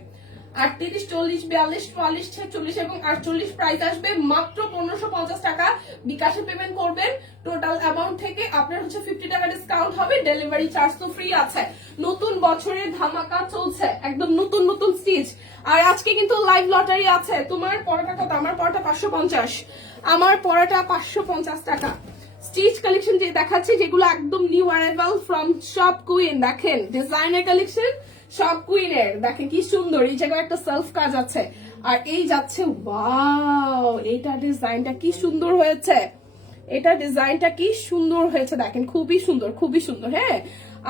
38, 40, 42, 44, 46 এবং 48 প্রাইস আসবে মাত্র 1550 টাকা। বিকাশে পেমেন্ট করবেন, টোটাল অ্যামাউন্ট থেকে আপনার হচ্ছে 50 টাকা ডিসকাউন্ট হবে, ডেলিভারি চার্জ তো ফ্রি আছে। নতুন বছরের ধামাকা চলছে, একদম নতুন নতুন স্টিচ। আর আজকে কিন্তু লাইভ লটারি আছে। তোমার পড়াটা কত? আমার পড়াটা 550, আমার পড়াটা 550 টাকা। স্টিচ কালেকশন যে দেখাচ্ছে যেগুলো একদম new arrival from shop queen, দেখেন ডিজাইনার কালেকশন সব কুইনের, দেখেন কি সুন্দর, এই জায়গায় একটা সেলফ কাজ আছে। আর এই যাচ্ছে, ওয়াও, এইটা ডিজাইনটা কি সুন্দর হয়েছে, এটা ডিজাইনটা কি সুন্দর হয়েছে দেখেন, খুবই সুন্দর, খুবই সুন্দর। হ্যাঁ,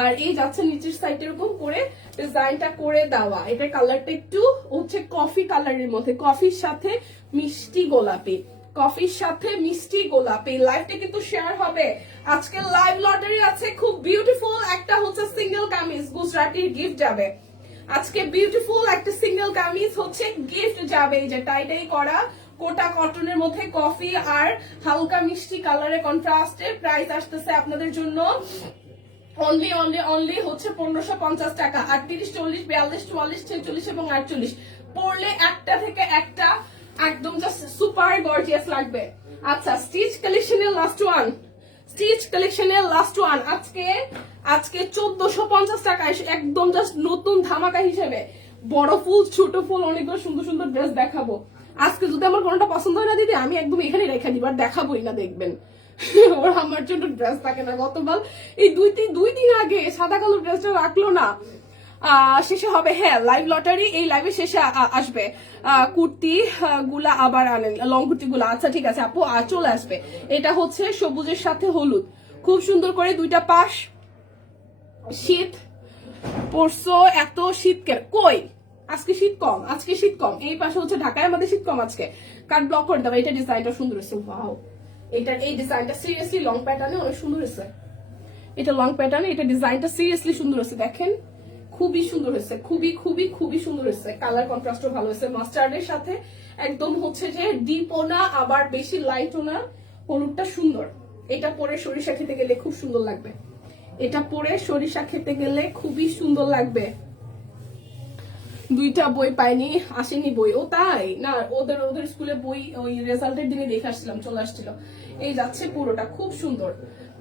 আর এই যাচ্ছে নিচের সাইড এরকম করে ডিজাইনটা করে দেওয়া। এটার কালারটা একটু হচ্ছে কফি কালারের মধ্যে, কফির সাথে মিষ্টি গোলাপি, কফির সাথে মিষ্টি গোলাপি। লাইভটা কিন্তু শেয়ার হবে। আজকে লাইভ লটারি আছে, খুব বিউটিফুল একটা হচ্ছে সিঙ্গেল কামিজ গুজরাটির গিফট যাবে আজকে। বিউটিফুল একটা সিঙ্গেল কামিজ হচ্ছে গিফট যাবে, এই যে টাইটাই করা কোটা কটনের মধ্যে কফি আর হালকা মিষ্টি কালারের কন্ট্রাস্টে। প্রাইস আসতেছে আপনাদের জন্য অনলি অনলি অনলি হচ্ছে 1550 টাকা। 38, 40, 42, 44, 46 এবং 48 পরলে একটা থেকে একটা একদম জাস্ট সুপার গর্জিয়াস লাগবে। আচ্ছা, স্টিচ কালেকশনের লাস্ট ওয়ান, স্টিচ কালেকশনের লাস্ট ওয়ান আজকে 1450 টাকা, একদম জাস্ট নতুন ধামাকা হিসেবে। বড় ফুল ছোট ফুল অনেকগুলো সুন্দর সুন্দর ড্রেস দেখাবো আজকে। যদি আমার কোনটা পছন্দ হয় না দিদি, আমি একদম এখানে রেখে দিব, আর দেখাবোই না, দেখবেন ওর আমার জন্য ড্রেস থাকে না। গতবার এই দুই দিন আগে সাদা কালো ড্রেসটা রাখলো না, শেষে হবে। হ্যাঁ, লাইভ লটারি এই লাইভে শেষে আসবে। কুর্তি গুলা আবার আনেন, লং কুর্তি গুলা। আচ্ছা ঠিক আছে আপু, চলে আসবে। এটা হচ্ছে সবুজের সাথে হলুদ, খুব সুন্দর করে দুইটা পাশ। শীত পরশো, এত শীত কই? আজকে শীত কম, আজকে শীত কম। এই পাশে হচ্ছে ঢাকায় আমাদের শীত কম আজকে। কাট ব্লক করে দেবো। এটা ডিজাইনটা সুন্দর হয়েছে, ওয়াও, এটার এই ডিজাইনটা সিরিয়াসলি লং প্যাটার্নে অনেক সুন্দর হয়েছে। এটা লং প্যাটার্নে, এটা ডিজাইনটা সিরিয়াসলি সুন্দর হয়েছে, দেখেন খুবই সুন্দর হয়েছে, খুবই খুবই খুবই সুন্দর হয়েছে। কালার কন্ট্রাস্টও ভালো হয়েছে, মাস্টার্ডের সাথে একদম হচ্ছে যে ডিপও না আবার বেশি লাইটও না, হলুদটা সুন্দর। এটা পরে সরিষা খেতে গেলে খুব সুন্দর লাগবে, এটা পরে সরিষা খেতে গেলে খুবই সুন্দর লাগবে। দুইটা বই পাইনি, আসেনি বই। ও তাই না, ওদের স্কুলে বই ওই রেজাল্টের দিনে দেখে আসছিলাম, চলে আসছিল। এই যাচ্ছে পুরোটা খুব সুন্দর,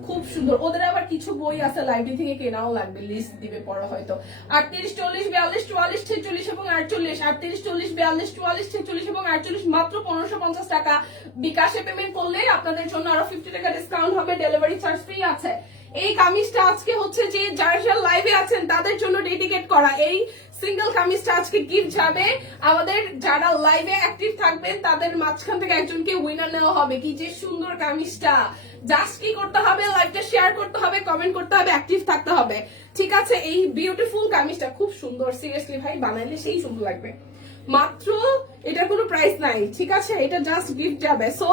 খুব সুন্দর। ওদের আবার কিছু বই আছে লাইব্রেরি থেকে কেনাও লাগবে, লিস্ট দিবে পরে হয়তো। 38, 40, 42, 44, 46 এবং 48, 38, 40, 42, 44, 46 এবং 48 মাত্র 1550 টাকা। বিকাশে পেমেন্ট করলে আপনাদের জন্য আরো 50 টাকা ডিসকাউন্ট হবে, ডেলিভারি চার্জ ফ্রি আছে। এই কামিজটা আজকে হচ্ছে যে যারা লাইভে আছেন তাদের জন্য ডেডিকেট করা। এই সিঙ্গেল কামিজটা আজকে গিফট যাবে। আমাদের যারা লাইভে অ্যাক্টিভ থাকবেন তাদের মাঝখান থেকে একজনকে উইনার নেওয়া হবে। কি যে সুন্দর কামিজটা, জাস্ট কি করতে হবে, লাইভটা শেয়ার করতে হবে, কমেন্ট করতে হবে, অ্যাক্টিভ থাকতে হবে, ঠিক আছে? এই বিউটিফুল কামিজটা খুব সুন্দর, সিরিয়াসলি ভাই বানাইলে সেই সুন্দর লাগবে। মাত্র এটা কোনো প্রাইস নাই, ঠিক আছে? এটা জাস্ট গিফট যাবে, সো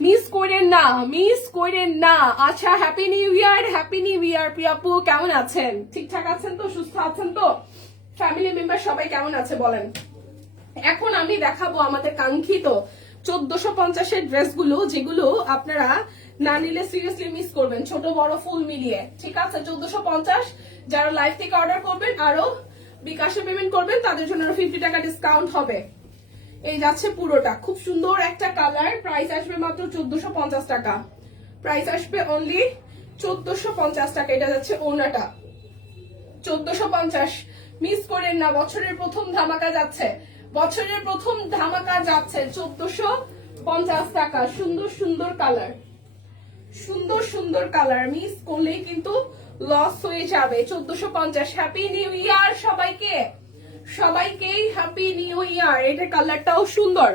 মিস করেন না, মিস করেন না। আচ্ছা, happy new year, happy new ইয়ার। প্রিয় আপু কেমন আছেন? ঠিকঠাক আছেন তো? সুস্থ আছেন তো? ফ্যামিলি মেম্বার সবাই কেমন আছে বলেন? এখন আমি দেখাবো আমাদের কাঙ্ক্ষিত 1450-এর ড্রেসগুলো, যেগুলো আপনারা না নিলে সিরিয়াসলি মিস করবেন, ছোট বড় ফুল মিলিয়ে, ঠিক আছে? 1450 যারা লাইভ থেকে অর্ডার করবেন আরো বিকাশে পেমেন্ট করবেন তাদের জন্য 50 টাকা ডিসকাউন্ট হবে। এই যাচ্ছে পুরোটা, খুব সুন্দর একটা কালার। প্রাইস আসবে মাত্র 1450 টাকা, প্রাইস আসবে অনলি 1450 টাকা। এটা যাচ্ছে ওনাটা 1450, মিস করেন না। বছরের প্রথম ধামাকা যাচ্ছে, বছরের প্রথম ধামাকা যাচ্ছে 1450 টাকা। সুন্দর সুন্দর কালার, সুন্দর সুন্দর কালার, মিস করলেই কিন্তু লস হয়ে যাবে। 1450। হ্যাপি নিউ ইয়ার সবাইকে, সবাইকেই হ্যাপি নিউ ইয়ার। এটা কালারটাও সুন্দর।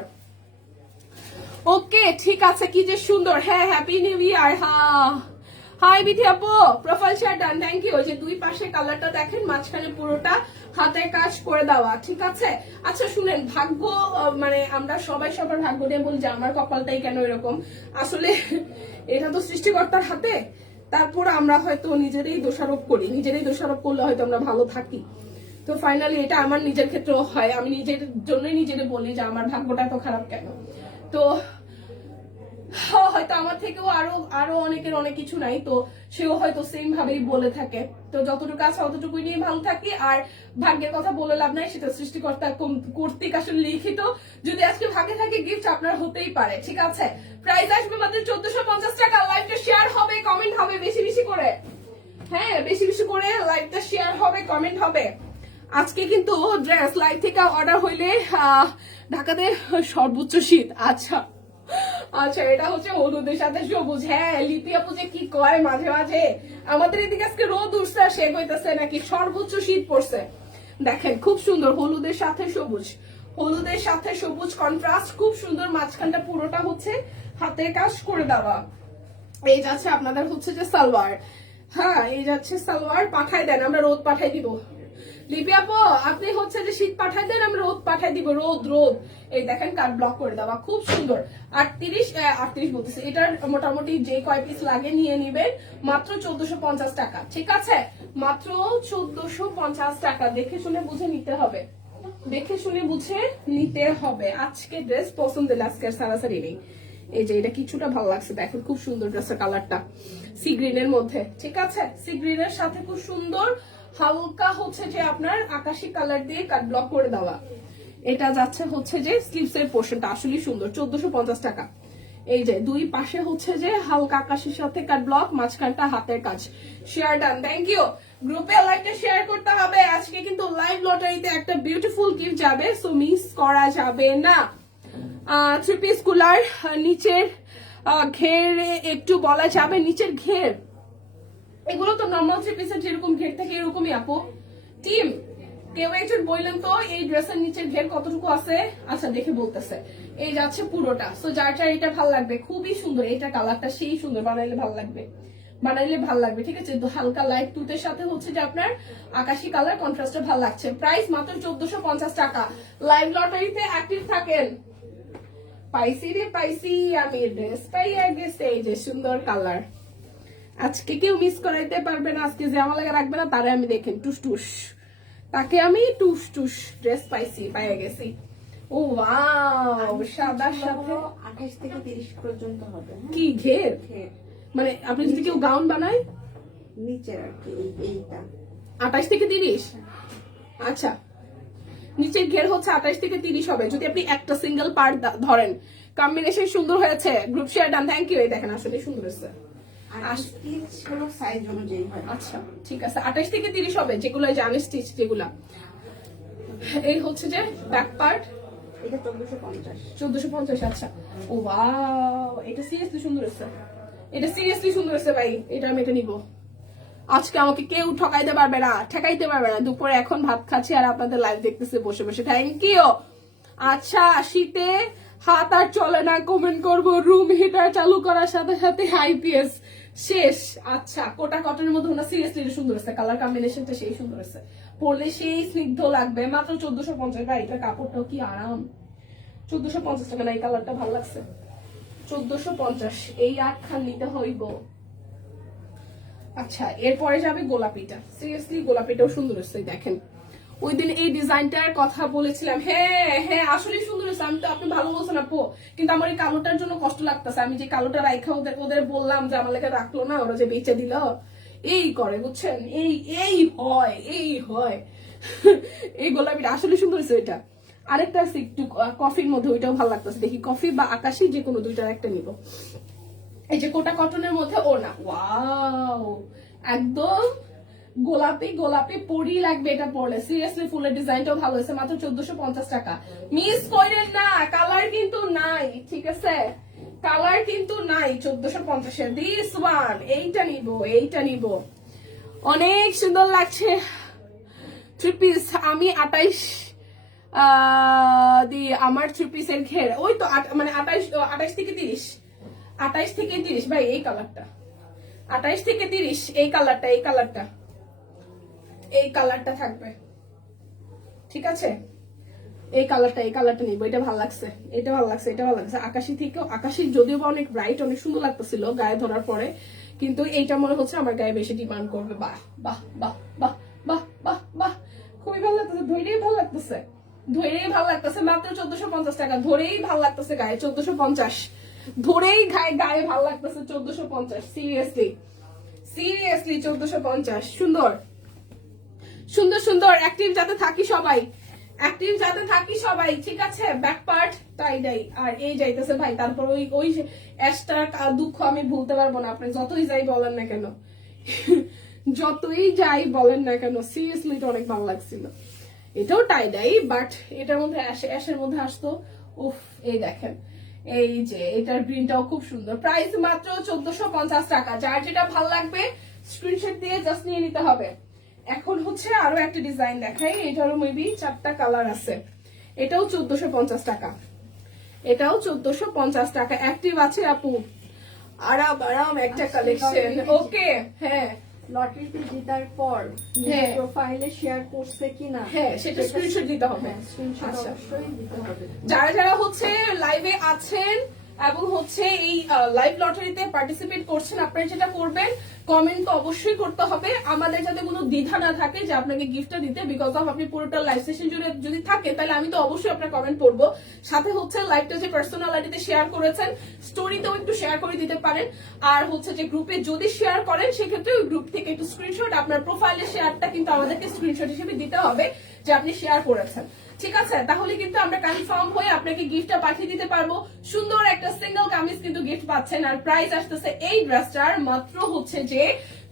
ওকে ঠিক আছে, কি যে সুন্দর। হ্যাঁ happy new year. Hi Bithi আপু, profile share done, thank you. যে দুই পাশে কালারটা দেখেন, মাঝখানে পুরোটা হাতের কাজ করে দেওয়া, ঠিক আছে। আচ্ছা শুনেন, ভাগ্য মানে আমরা সবাই সবার ভাগ্য নিয়ে বলি যে আমার কপালটাই কেন এরকম, আসলে এটা তো সৃষ্টিকর্তার হাতে। তারপর আমরা হয়তো নিজেরাই দোষারোপ করি, নিজেরাই দোষারোপ করলে হয়তো আমরা ভালো থাকি। তো ফাইনালি এটা আমার নিজের ক্ষেত্রেও হয়, আমি নিজের জন্যই নিজেরে বলি যে আমার ভাগ্যটা এত খারাপ কেন। তো হয়তো আমার থেকেও আরো অনেকের অনেক কিছু নাই, তো সেও হয়তো সেম ভাবেই বলে থাকে। তো যতটুকু আছে অতটুকুই নিয়ে ভালো থাকি। আর ভাগ্যের কথা বলে লাভ নাই, সেটা সৃষ্টিকর্তা কর্তৃক আসলে লিখিত। যদি আজকে ভাগ্যে থাকে গিফট আপনার হতেই পারে, ঠিক আছে। প্রাইস আসবে মাত্র 1450 টাকা। লাইভটা শেয়ার হবে, কমেন্ট হবে বেশি বেশি করে। হ্যাঁ বেশি বেশি করে লাইভটা শেয়ার হবে, কমেন্ট হবে। আজকে কিন্তু ড্রেস লাইভ থেকে অর্ডার হইলে ঢাকাতে সর্বোচ্চ শীত। আচ্ছা আচ্ছা, এটা হচ্ছে হলুদের সাথে সবুজ। হ্যাঁ লিপি আপু যে কি কয় মাঝে মাঝে, আমাদের এদিকে আজকে রোদ উঠছে আর শেখ হইতেছে নাকি সর্বোচ্চ শীত পড়ছে। দেখেন খুব সুন্দর, হলুদের সাথে সবুজ, হলুদের সাথে সবুজ কন্ট্রাস্ট, খুব সুন্দর। মাঝখানটা পুরোটা হচ্ছে হাতের কাজ করে দেওয়া। এই যাচ্ছে আপনাদের হচ্ছে যে সালোয়ার। হ্যাঁ এই যাচ্ছে সালোয়ার। পাঠাই দেন, আমরা রোদ পাঠাই দিব। লিপি আপু আপনি হচ্ছে যে শীত পাঠাই দেন, আমরা রোদ পাঠাই দিব। রোদ রোদ, এই দেখেন কাট ব্লক করে দেওয়া, খুব সুন্দর। 38 বলতেছে, এটার মোটামুটি যে কয় পিস লাগে নিয়ে নিবেন। মাত্র 1450 টাকা, ঠিক আছে। মাত্র 1450 টাকা। দেখে শুনে বুঝে নিতে হবে, দেখে শুনে বুঝে নিতে হবে। আজকে ড্রেস পছন্দের, আজকে সারাসারি নেই। এই যে এটা কিছুটা ভালো লাগছে, দেখেন খুব সুন্দর ড্রেসের কালারটা, সি গ্রিনের মধ্যে, ঠিক আছে। সি গ্রিনের সাথে খুব সুন্দর হালকা হচ্ছে যে আপনার আকাশি কালার দিয়ে কাট ব্লক করে দেওয়া। এটা যাচ্ছে হচ্ছে যে স্লিভস এর পোর্শনটা আসলে সুন্দর, 1450 টাকা। এই যে দুই পাশে হচ্ছে যে হালকা আকাশের সাথে কাট ব্লক, মাঝখানটা হাতের কাজ। Share done, thank you. গ্রুপে লাইভটা শেয়ার করতে হবে। আজকে কিন্তু লাইভ লটারিতে একটা বিউটিফুল গিফট যাবে, সো মিস করা যাবে না। 3 পিস কুলার, নিচের ঘেরে একটু বলা যাবে, নিচের ঘের এগুলো তো নর্মাল 3 পিসের যেরকম ঘের থাকে এরকমই আপু। টিম কেউ একজন বললেন তো এই ড্রেসের নিচের ঘের কতটুকু আছে? আচ্ছা দেখে বলতেছে। এই যাচ্ছে পুরোটা, সো যার যার এটা ভালো লাগবে, খুবই সুন্দর। এটা কালারটা সেই সুন্দর, বানাইলে ভালো লাগবে, বানাইলে ভালো লাগবে, ঠিক আছে। হালকা লাইট টুথের সাথে হচ্ছে যে আপনার আকাশি কালার কন্ট্রাস্টটা ভালো লাগছে। প্রাইস মাত্র 1450 টাকা। লাইভ লটারিতে অ্যাক্টিভ থাকেন। পাইসি রে পাইসি, আমি ড্রেস পাইয়া গেছে। এই যে সুন্দর কালার, আজকে কেউ মিস করাইতে পারবে না। আজকে যে আমার লাগে রাখবে না তারে আমি দেখেন টুস টুস, তাকে আমি টুস টুস ড্রেস পাইছি, পাইয়া গেছি। ও ওয়াও, সাদার সাথে 28 থেকে 30 পর্যন্ত হবে। কি ঘের, ঘের মানে আপনি যদি কেউ গাউন বানায় নিচে আর কি এইটা 28 থেকে 30। আচ্ছা নিচের ঘের হচ্ছে 28 থেকে 30 হবে যদি আপনি একটা সিঙ্গেল পার্ট ধরেন। কম্বিনেশন সুন্দর হয়েছে, group share done, thank you. এই দেখেন আসলে সুন্দর হয়েছে। আর স্টিচ হলো সাইজ অনুযায়ী হয়। আচ্ছা ঠিক আছে, 28 থেকে 30 হবে যেগুলো জানে স্টিচ যেগুলা। এই হচ্ছে যে ব্যাক পার্ট, এটা 1450। 1450। আচ্ছা ও ওয়াও, এটা সিরিয়াসলি সুন্দর হয়েছে, এটা সিরিয়াসলি সুন্দর হয়েছে ভাই। এটা আমি এটা নিব। আজকে আমাকে কেউ ঠকাইতে পারবে না, ঠেকাইতে পারবে না। দুপুরে এখন ভাত খাচ্ছি আর আপনাদের লাইভ দেখতেছে বসে বসে, থ্যাংক ইউ। আচ্ছা শীতে হাত আর চলে না, কমেন্ট করব। রুম হিটার চালু করার সাথে সাথে আইপিএস শেষ। আচ্ছা কোটা কটনের মধ্যে না, সিরিয়াসলি সুন্দর হয়েছে, কালার কম্বিনেশনটা সেই সুন্দর হয়েছে, পরলে সেই স্নিগ্ধ লাগবে। মাত্র 1450 ভাই, এটা কাপড়টাও কি আরাম। 1450 টাকা না, এই কালারটা ভালো লাগছে। 1450, এই 8 খান নিতে হইব। আচ্ছা এরপরে যাবে গোলাপিটা, সিরিয়াসলি গোলাপিটাও সুন্দর হচ্ছে। দেখেন ওই দিন এই ডিজাইনটার কথা বলেছিলাম, হ্যাঁ হ্যাঁ আসলে সুন্দর হচ্ছে। আমি তো, আপনি ভালো বলছেন আপু, কিন্তু আমার এই কালোটার জন্য কষ্ট লাগতেছে। আমি যে কালোটা রাইখা ওদের বললাম যে আমার লেগে রাখলো না, ওরা যে বেচে দিল, এই করে বুঝছেন, এই হয় এই হয়। এই গোলাপিটা আসলে সুন্দর হচ্ছে। এটা আরেকটা আছে একটু কফির মধ্যে, ওইটাও ভালো লাগতেছে। দেখি কফি বা আকাশি যে কোনো দুইটার একটা নিব। এই যে কোটা কটনের মধ্যে ওনা, ওয়াও একদম গোলাপি গোলাপি পরি লাগবে এটা পরলে। সিরিয়াসলি ফুলের ডিজাইনটাও ভালো হয়েছে। মাত্র 1450 টাকা। মিস করেন না, কালার কিন্তু নাই, ঠিক আছে, কালার কিন্তু নাই। 1450 দিস ওয়ান, এইটা নিব, এইটা নিব। অনেক সুন্দর লাগছে। থ্রি পিস আমি 28 দি আমার থ্রি পিসের ঘের ওই তো মানে 28 থেকে 30, 28 থেকে 30 ভাই এই কালারটা, 28 থেকে 30 এই কালারটা, এই কালারটা থাকবে, ঠিক আছে? এই কালারটা নিব, এটা ভালো লাগছে, এটা ভালো লাগছে। আকাশি থেকেও, আকাশি যদিও বা অনেক ব্রাইট, অনেক সুন্দর লাগতেছিল গায়ে ধরার পরে, কিন্তু এইটা মনে হচ্ছে আমার গায়ে বেশি ডিমান্ড করবে। বাহ বাহ বাহ বাহ বাহ বাহ বাহ, খুবই ভালো লাগতেছে, ধরেই ভালো লাগতেছে। মাত্র 1450 টাকা, ধরেই ভালো লাগতেছে গায়ে, 1450 ধরেই গায়ে ভালো লাগতেছে, 1450। সিরিয়াসলি 1450। সুন্দর অ্যাক্টিভ যাতে থাকি সবাই, ঠিক আছে? ব্যাক পার্ট টাই ডাই আর এই যাইতেছে ভাই, তারপর ওই অ্যাশটার দুঃখ আমি ভুলতে পারবো না। আপনি যতই যাই বলেন না কেন, সিরিয়াসলি এটা অনেক ভালো লাগছিল। এটাও টাই ডাই, বাট এটার মধ্যে অ্যাশের মধ্যে আসতো। উফ, এই দেখেন, এই যে এটার গ্রিনটাও খুব সুন্দর। প্রাইস মাত্র 1450 টাকা। যার যেটা ভালো লাগবে স্ক্রিনশট দিয়ে জাস্ট নিয়ে নিতে হবে। এখন হচ্ছে আরো একটা ডিজাইন দেখাই, এটারও মেবি 4টা কালার আছে। এটাও 1450 টাকা, অ্যাক্টিভ আছে আপু, আরাম একটা কালেকশন। ওকে, হ্যাঁ, লটারিতে জেতার পর হ্যাঁ। প্রোফাইলে শেয়ার করছে কিনা, হ্যাঁ, সেটা স্ক্রিনশট দিতে হবে। স্ক্রিনশট আচ্ছা। অবশ্যই দিতে হবে। যারা হচ্ছে লাইভে আছেন এবং হচ্ছে এই লাইভ লটারিতে পার্টিসিপেট করছেন, আপনারা যেটা করবেন, কমেন্ট তো অবশ্যই করতে হবে, আমাদের যাতে কোনো দ্বিধা না থাকে যে আপনাকে গিফটটা দিতে। বিকজ অফ আপনি পুরোটা লাইভ সেশন জুড়ে যদি থাকে, তাহলে আমি তো অবশ্যই আপনার কমেন্ট পড়বো। সাথে হচ্ছে লাইভটা যে পার্সোনাল আইডিতে শেয়ার করেছেন, স্টোরিতেও একটু শেয়ার করে দিতে পারেন। আর হচ্ছে যে গ্রুপে যদি শেয়ার করেন, সেক্ষেত্রে ওই গ্রুপ থেকে একটু স্ক্রিনশট, আপনার প্রোফাইলের শেয়ারটা কিন্তু আমাদেরকে স্ক্রিনশট হিসেবে দিতে হবে যে আপনি শেয়ার করেছেন, ঠিক আছে? তাহলে কিন্তু আমরা কনফার্ম হয়ে আপনাকে গিফটটা পাঠিয়ে দিতে পারবো। সুন্দর একটা সিঙ্গেল কামিজ কিন্তু গিফট পাচ্ছেন। আর প্রাইস আসতেছে এই ড্রেসটার মাত্র হচ্ছে যে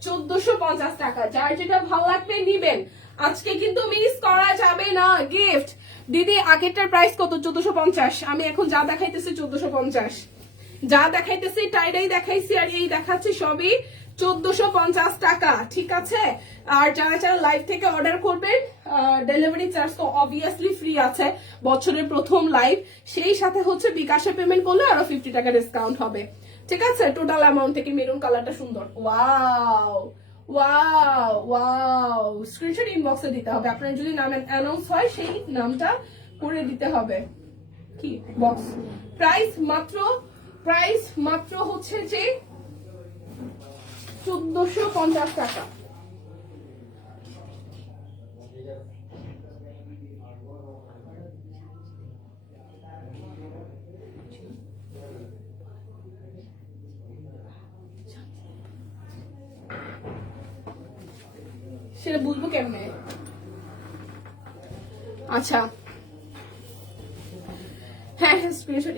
1450 টাকা। যার যেটা ভালো লাগবে নিবেন, আজকে কিন্তু মিস করা যাবে না গিফট। দিদি, আগেরটার প্রাইস কত? 1450। আমি এখন যা দেখাইতেছি 1450, যা দেখাইতেছি টাইডাই দেখাইছি আর এই দেখাচ্ছি সবই 1450 টাকা, ঠিক আছে? আর যারা লাইভ থেকে অর্ডার করবেন, ডেলিভারি চার্জ তো অবভিয়াসলি ফ্রি আছে, বছরের প্রথম লাইভ, সেই সাথে হচ্ছে বিকাশে পেমেন্ট করলে আরো 50 টাকা ডিসকাউন্ট হবে, ঠিক আছে? টোটাল অ্যামাউন্ট থেকে। মেরুন কালারটা সুন্দর, ওয়াও, স্ক্রিনশট ইনবক্সে দিতে হবে। আপনার যদি নাম অ্যানাউন্স হয়, সেই নামটা করে দিতে হবে। কি বক্স প্রাইস মাত্র হচ্ছে যে 1450 টাকা। সেটা বুঝবো কেমনে? আচ্ছা, হ্যাঁ, স্ক্রিনশট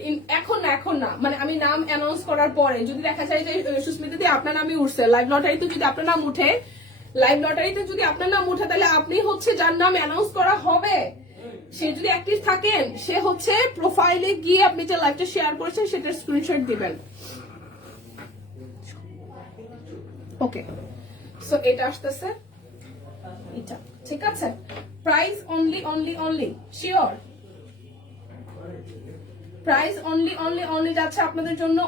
এখন না, মানে আমি নাম অ্যানাউন্স করার পরে যদি দেখা যায় যে সুস্মিতা দি আপনার নামই উঠছে লাইভ লটারিতে, যদি আপনার নাম উঠে, তাহলে আপনি হচ্ছে যার নাম অ্যানাউন্স করা হবে, সে যদি অ্যাক্টিভ থাকেন, সে হচ্ছে প্রোফাইলে গিয়ে আপনি যে লাইভটা শেয়ার করেছেন সেটার স্ক্রিনশট দিবেন। ওকে, সো এটা আসতেছে, এটা ঠিক আছে। Price only sure, price only যাচ্ছে আপনাদের জন্য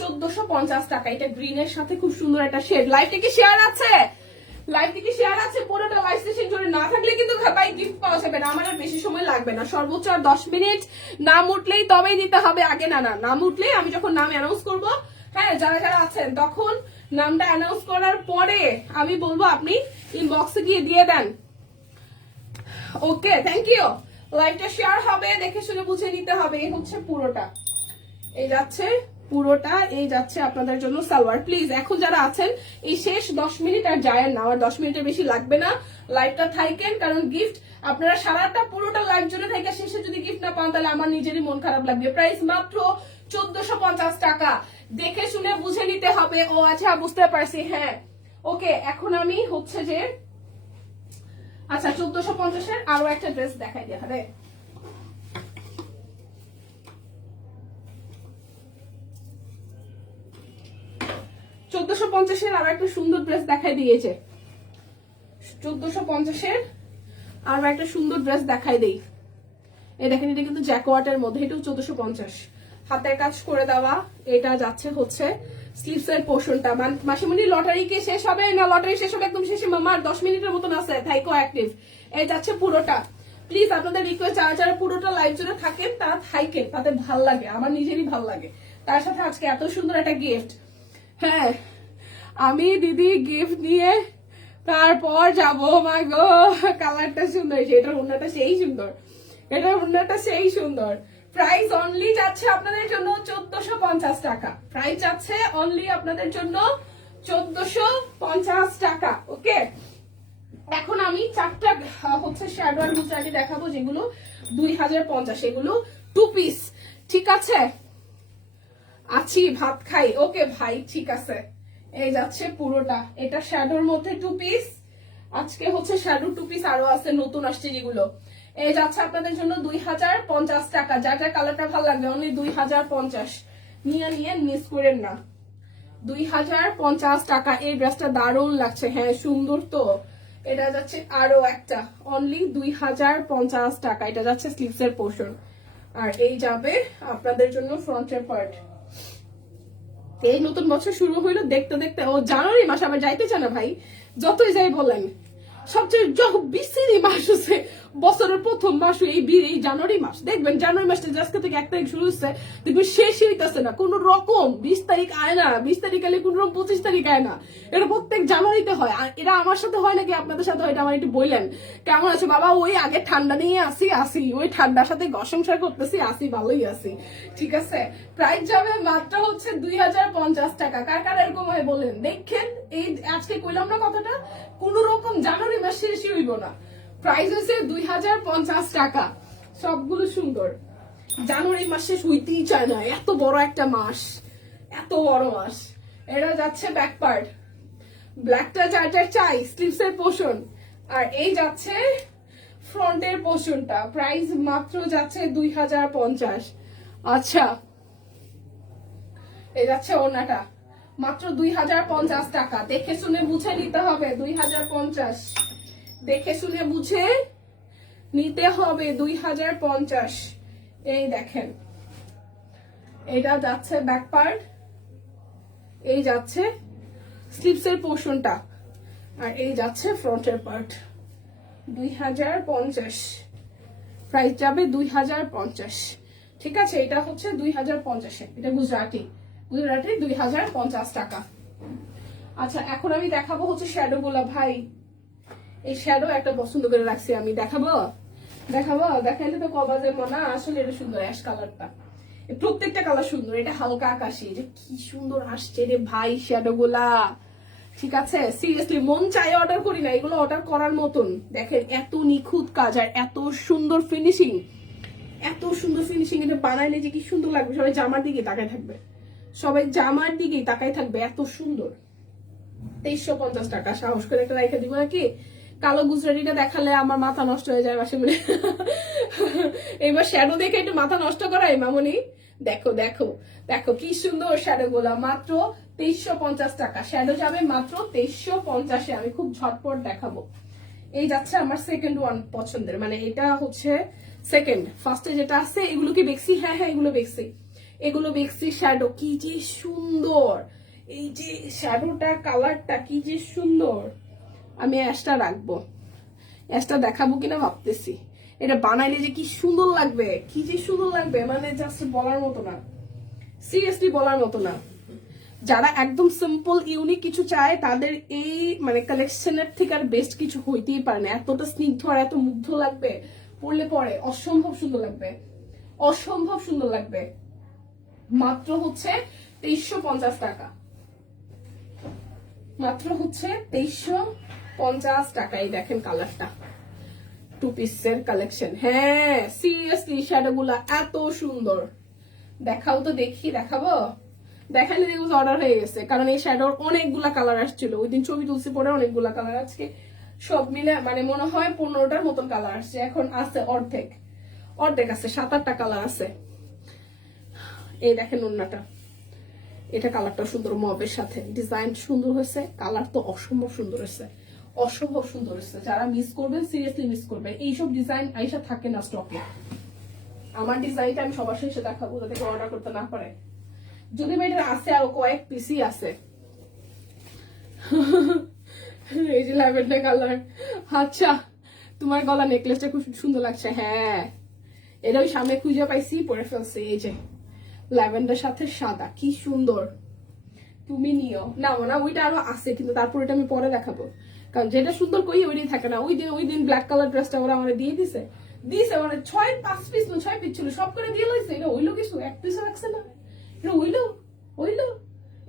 1450 টাকা। এটা গ্রিনের সাথে খুব সুন্দর একটা শেড। লাইভ থেকে শেয়ার আছে, পুরোটা লাইভ সেশন জুড়ে না থাকলে কিন্তু ভাই গিফট পাওয়া যাবে না। আমার আর বেশি সময় লাগবে না, সর্বোচ্চ আর 10 মিনিট। নাম উঠলেই তবেই দিতে হবে, আগে না, নাম উঠলেই, আমি যখন নাম অ্যানাউন্স করবো, হ্যাঁ, যারা আছেন, তখন নামটা অ্যানাউন্স করার পরে আমি বলবো আপনি ইনবক্সে গিয়ে দিয়ে দেন। ওকে, থ্যাংক ইউ। লাইভটা শেয়ার হবে, দেখে শুনে বুঝে নিতে হবে। এই হচ্ছে পুরোটা, এই যাচ্ছে আপনাদের জন্য সালোয়ার। প্লিজ এখন যারা আছেন, এই শেষ 10 মিনিট আর যায় না, আমার 10 মিনিটের বেশি লাগবে না, লাইভটা থাকেন, কারণ গিফট আপনারা সারাটা পুরোটা লাইভ জুড়ে থেকে শেষে যদি গিফট না পান, তাহলে আমার নিজেরই মন খারাপ লাগবে। প্রাইস মাত্র 1450 টাকা, দেখে শুনে বুঝে নিতে হবে। ও আচ্ছা, বুঝতে পারছি, হ্যাঁ, ওকে। এখন আমি হচ্ছে যে, আচ্ছা, 1450-এর আরো একটা ড্রেস দেখাই দিয়ে হবে। 1450-এর আরো একটা সুন্দর ড্রেস দেখাই দিয়েছে। 1450-এর আর একটা সুন্দর ড্রেস দেখাই দেই। এই দেখেন এটা কিন্তু জ্যাকওয়াটের মধ্যে, এটাও 1450, হাতের কাজ করে দেওয়া। এটা যাচ্ছে হচ্ছে স্লিভস এর পোর্শনটা। মাসিমণি লটারি কি শেষ হবে? না, লটারি শেষ হবে একদম শেষে মামার 10 মিনিটের মতন আছে, থাইকো অ্যাক্টিভ। এই যাচ্ছে পুরোটা। প্লিজ আপনাদের রিকোয়েস্ট, যারা যারা পুরোটা লাইভ জুড়ে থাকেন তারা থাইকেন, তাদের ভাল লাগে, আমার নিজেরই ভাল লাগে। তার সাথে আজকে এত সুন্দর একটা গিফট। হ্যাঁ, আমি দিদি গিফট নিয়ে তারপর যাবো। মাই গো, কালারটা সুন্দর, এটার ওড়নাটা সেই সুন্দর, এটার ওড়নাটা সেই সুন্দর। প্রাইস অনলি যাচ্ছে আপনাদের জন্য 1450 টাকা। প্রাইস যাচ্ছে অনলি আপনাদের জন্য 1450 টাকা। ওকে, এখন আমি চারটা হচ্ছে শ্যাডো আর গুজরাটি দেখাবো যেগুলো 2050, এগুলো 2 পিস। ঠিক আছে, আছি ভাত খাই। ওকে ভাই, ঠিক আছে। এই যাচ্ছে পুরোটা, এটা শ্যাডোর মধ্যে 2 পিস। আজকে হচ্ছে শ্যাডো 2 পিস আরো আছে, নতুন আসছে যেগুলো। এই যাচ্ছে আপনাদের জন্য 2050 টাকা। যার যার কালারটা ভালো লাগবে অনলি 2050 নিয়ে মিস করেন না। 2050 টাকা। এই ড্রেসটা দারুণ লাগছে। হ্যাঁ, সুন্দর তো। এটা যাচ্ছে আরো একটা, অনলি 2050 টাকা। এটা যাচ্ছে স্লিভস এর পোর্শন, আর এই যাবে আপনাদের জন্য ফ্রন্টের পার্ট। এই নতুন বছর শুরু হইলো দেখতে দেখতে, ও জানুয়ারি মাস আবার যাইতে চায় না ভাই, যতই যাই বলেন। সবচেয়ে বিশ্রী মাস হচ্ছে বছরের প্রথম মাস এই জানুয়ারি মাস। দেখবেন জানুয়ারি মাসটা আজকে থেকে 1 তারিখ শুরু হচ্ছে, দেখবেন শেষ হইতেছে না কোন রকম। 20 তারিখ আয় না, 20 তারিখ আলে কোন রকম 25 তারিখ আয় না। এটা প্রত্যেক জানুয়ারিতে হয়। আর এটা আমার সাথে হয় নাকি আপনাদের সাথে হয়, এটা আমার একটু বললেন। কেমন আছে বাবা? ওই আগে ঠান্ডা নিয়ে আসি, ওই ঠান্ডার সাথে সংসার করতেছি, ভালোই আছি। ঠিক আছে, প্রাইস যাবে মাত্র হচ্ছে 2050 টাকা। কার কার এরকম হয় বলেন দেখেন। এই আজকে কইলাম না কথাটা, কোন রকম জানুয়ারি মাস শেষই হইব না। প্রাইস হচ্ছে 2050 টাকা। সবগুলো সুন্দর। জানুয়ারি মাস শেষ হইতেই চায় না, এত বড় একটা মাস, এত বড় মাস। এটা যাচ্ছে ব্যাক পার্ট, ব্ল্যাকটা যার যার চাই, স্লিভস এর পোর্শন। আর এই যাচ্ছে ফ্রন্টের পোর্শনটা। প্রাইস মাত্র যাচ্ছে 2050। আচ্ছা, এই যাচ্ছে ওড়নাটা, মাত্র 2050 টাকা। দেখে শুনে বুঝে নিতে হবে 2050, দেখে শুনে বুঝে নিতে হবে 2050। এই দেখেন, এটা যাচ্ছে ব্যাক পার্ট, এই যাচ্ছে স্লিভস এর পোর্শনটা, আর এই যাচ্ছে ফ্রন্টের পার্ট। 2050 প্রাইস যাবে 2050। ঠিক আছে, এটা হচ্ছে 2050। এটা গুজরাটি 2050 টাকা। আচ্ছা, এখন আমি দেখাবো হচ্ছে শ্যাডো গুলা। ভাই, এই শ্যাডো একটা পছন্দ করে রাখছি আমি, দেখাবো দেখাইলে তো কবা যে মনে আসলে এটা সুন্দর। অ্যাশ কালারটা, প্রত্যেকটা কালার সুন্দর। এটা হালকা আকাশি, যে কি সুন্দর আসছে রে ভাই শ্যাডো গুলা। ঠিক আছে, সিরিয়াসলি মন চাই অর্ডার করি না, এগুলো অর্ডার করার মতন। দেখেন এত নিখুঁত কাজ আর এত সুন্দর ফিনিশিং, এত সুন্দর ফিনিশিং। এটা বানাইলে যে কি সুন্দর লাগবে, সবাই জামার দিকে তাকাই থাকবে, সবাই জামার দিকেই তাকাই থাকবে, এত সুন্দর। 2350 টাকা। সাহস করে একটা রাইখা দিব নাকি? কালো গুজরাটিটা দেখালে আমার মাথা নষ্ট হয়ে যায় মাসে মিলে। এবার শ্যাডো দেখে একটু মাথা নষ্ট করাই মামনি। দেখো দেখো দেখো কি সুন্দর শ্যাডো গুলা, মাত্র 2350 টাকা। শ্যাডো যাবে মাত্র 2350-এ। আমি খুব ঝটপট দেখাবো। এই যাচ্ছে আমার সেকেন্ড ওয়ান পছন্দের, মানে এটা হচ্ছে সেকেন্ড। ফার্স্টে যেটা আছে এগুলো কি দেখছি? হ্যাঁ, এগুলো দেখছি। শ্যাডো কি যে সুন্দর, এই যে শ্যাডোটা কালারটা কি যে সুন্দর। আমি অ্যাশটা রাখবো, অ্যাশটা দেখাবো কিনা ভাবতেছি। এটা বানাইলে যে কি সুন্দর লাগবে, কি যে সুন্দর লাগবে, মানে জাস্ট বলার মতো না, সিরিয়াসলি বলার মতো না। যারা একদম সিম্পল ইউনিক কিছু চায় তাদের এই মানে কালেকশনের থেকে আর বেস্ট কিছু হইতেই পারে না। এতটা স্নিগ্ধ আর এত মুগ্ধ লাগবে, পড়লে পরে অসম্ভব সুন্দর লাগবে, অসম্ভব সুন্দর লাগবে। মাত্র হচ্ছে 2350 টাকা, মাত্র হচ্ছে 2350 টাকায়। দেখেন কালারটা, 2 পিসের কালেকশন। হ্যাঁ, সিরিয়াসলি শ্যাডো গুলা এত সুন্দর। দেখাও তো দেখি, দেখাবো? দেখালে দেখবো অর্ডার হয়ে গেছে, কারণ এই শ্যাডোর অনেকগুলা কালার আসছিল। ওই দিন ছবি তুলছি পরে অনেকগুলা কালার। আজকে সব মিলে মানে মনে হয় 15টার মতন কালার আসছে। এখন আছে অর্ধেক আছে, 7-8টা কালার আছে। এই দেখেন ওন্নাটা, এটা কালারটা সুন্দর, মবের সাথে ডিজাইন সুন্দর হয়েছে, কালার তো অসম্ভব সুন্দর হয়েছে, অসম্ভব সুন্দর হচ্ছে। যারা মিস করবেন সিরিয়াসলি মিস করবেন, এইসব ডিজাইন আইসা থাকে না স্টকে। আমার ডিজাইনটা আমি সবার শেষে দেখাবো যাতে অর্ডার করতে না পারে। যদি এটা আছে আরো কয়েক পিসই আছে। এই যে ল্যাভেন্ডার কালার। আচ্ছা, তোমার গলা নেকলেসটা খুব সুন্দর লাগছে। হ্যাঁ, এটা ওই সামনে খুঁজে পাইছি, পরে ফেলছি। এই যে ল্যাভেন্ডার সাথে সাদা, কি সুন্দর। তুমি নিও না, না ওইটা আরো আছে, কিন্তু তারপর এটা আমি পরে দেখাবো, কারণ যেটা সুন্দর কই ওইটাই থাকে না। ওই দিন ব্ল্যাক কালার ড্রেসটা ওরা আমার দিয়ে দিছে মানে 5 পিস না 6 পিস ছিল, সব করে দিয়ে লইছে। এটা হইলো কিছু, এক পিসও রাখছে না। এটা হইলো।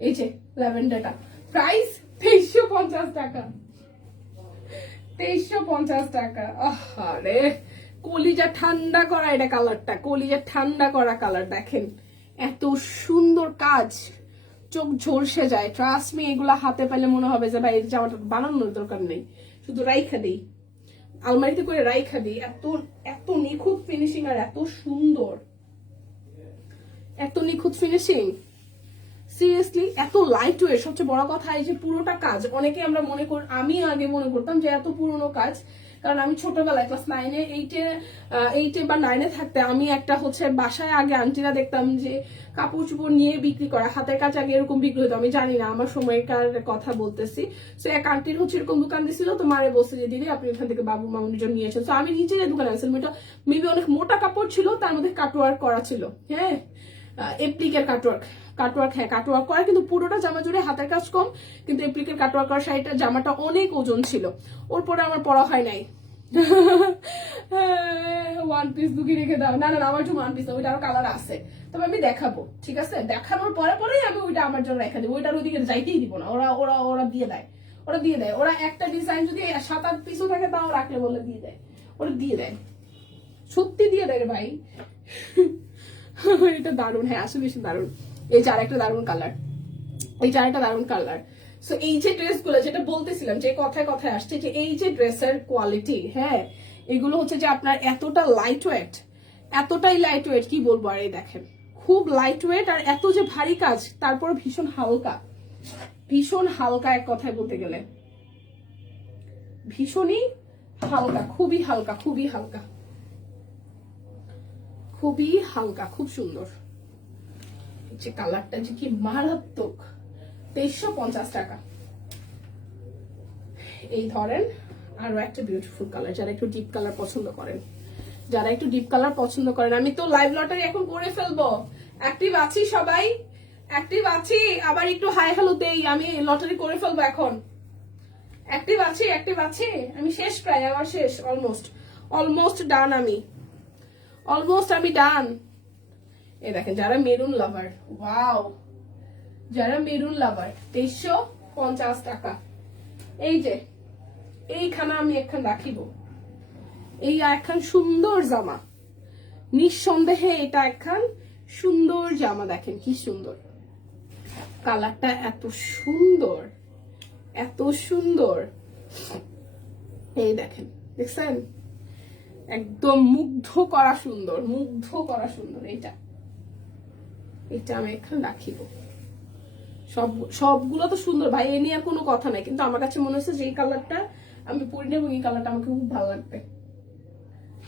এই যে ল্যাভেন্ডারটা, প্রাইস 2350 টাকা। 2350 টাকা। আরে কলিজা ঠান্ডা করা এটা কালারটা, কলিজা ঠান্ডা করা কালার। দেখেন এত সুন্দর কাজ, চোখ ঝলসে যায়। ট্রাস্ট মি, এগুলা হাতে পেলে মনে হবে যে ভাই এই জামাটা বানানোর দরকার নেই, শুধু রাইখা দিই, আলমারিতে করে রাইখা দিই। এত এত নিখুঁত ফিনিশিং আর এত সুন্দর, এত নিখুঁত ফিনিশিং। সিরিয়াসলি এত লাইট ওয়েট। সবচেয়ে বড় কথা এই যে পুরোটা কাজ, অনেকে আমরা আমি আগে মনে করতাম যে এত পুরোনো কাজ, কারণ আমি ছোটবেলায় ক্লাস 9-এ 8-এ বা 9-এ থাকতে আমি একটা হচ্ছে বাসায় আগে আন্টিরা দেখতাম যে কাপড় চোপড় নিয়ে বিক্রি করা, হাতের কাজ আগে এরকম বিক্রি হতো। আমি জানি না, আমার সময়কার কথা বলতেছি। সো এক আন্টির হচ্ছে এরকম দোকান দিছিল, তো মারে বলছে যে দিদি আপনি ওখান থেকে বাবু মামুনির জন্য নিয়েছেন। তো আমি নিজের দোকানে আনছিলাম। এটা মেবি অনেক মোটা কাপড় ছিল, তার মধ্যে কাটওয়ার্ক করা ছিল। হ্যাঁ, এপ্লিকের কাটওয়ার্ক হ্যাঁ কাটওয়ার্ক করা, কিন্তু পুরোটা জামা জুড়ে হাতের কাজ কম, কিন্তু এপ্লিকের কাটওয়ার্ক করা শাড়িটা জামাটা অনেক ওজন ছিল। ওর পরে আমার পরা হয় নাই। ওয়ান পিস দুকি রেখে দাও। না আমার জন্য ওয়ান পিস না, ওইটা আরো কালার আছে, তবে আমি দেখাবো। ঠিক আছে, দেখানোর পরেই আমি ওইটা আমার জন্য রেখে দেবো। ওইটার ওইদিকে যাইতেই দিব না। ওরা দিয়ে দেয়। ওরা একটা ডিজাইন যদি 7-8 পিসও থাকে তাও রাখলে বলে দিয়ে দেয়। ওরা দিয়ে দেয়, সত্যি দিয়ে দেয় রে ভাই। এটা দারুণ, হ্যাঁ আসলে বেশি দারুণ। এই যে আরেকটা দারুণ কালার। সো এই যে ড্রেসগুলো যেটা বলতেছিলাম, যে কথায় আসছে যে এই যে ড্রেসের কোয়ালিটি, হ্যাঁ এগুলো হচ্ছে যে আপনার এতটাই লাইট ওয়েট, কি বলবো। আর এই দেখেন খুব লাইট ওয়েট, আর এত যে ভারী কাজ, তারপর ভীষণ হালকা। এক কথায় বলতে গেলে ভীষণই হালকা, খুবই হালকা, খুব সুন্দর। যে কালারটা যে কি মারাত্মক। 2350 টাকা। এই ধরেন আরো একটা বিউটিফুল কালার, যারা একটু ডিপ কালার পছন্দ করেন, আমি তো লাইভ লটারি এখন করে ফেলবো। অ্যাক্টিভ আছি সবাই? অ্যাক্টিভ আছি? আবার একটু হাই হ্যালো দেই, আমি লটারি করে ফেলবো এখন। অ্যাক্টিভ আছি? আমি শেষ, প্রায় আমার শেষ, অলমোস্ট ডান। আমি ডান। এই দেখেন যারা মেরুন লাভার, ওয়াও, 2350 টাকা। এই যে এইখানে আমি একখান রাখিব, এই একখান সুন্দর জামা, নিঃসন্দেহে এটা একখান সুন্দর জামা। দেখেন কি সুন্দর কালারটা, এত সুন্দর। এই দেখছেন, একদম মুগ্ধ করা সুন্দর। এটা আমি এখানে রাখিব। সবগুলো তো সুন্দর ভাই, এ নিয়ে কোনো কথা নাই, কিন্তু আমার কাছে মনে হচ্ছে যে এই কালারটা আমি পরি নেব, এই কালারটা আমাকে খুব ভালো লাগবে।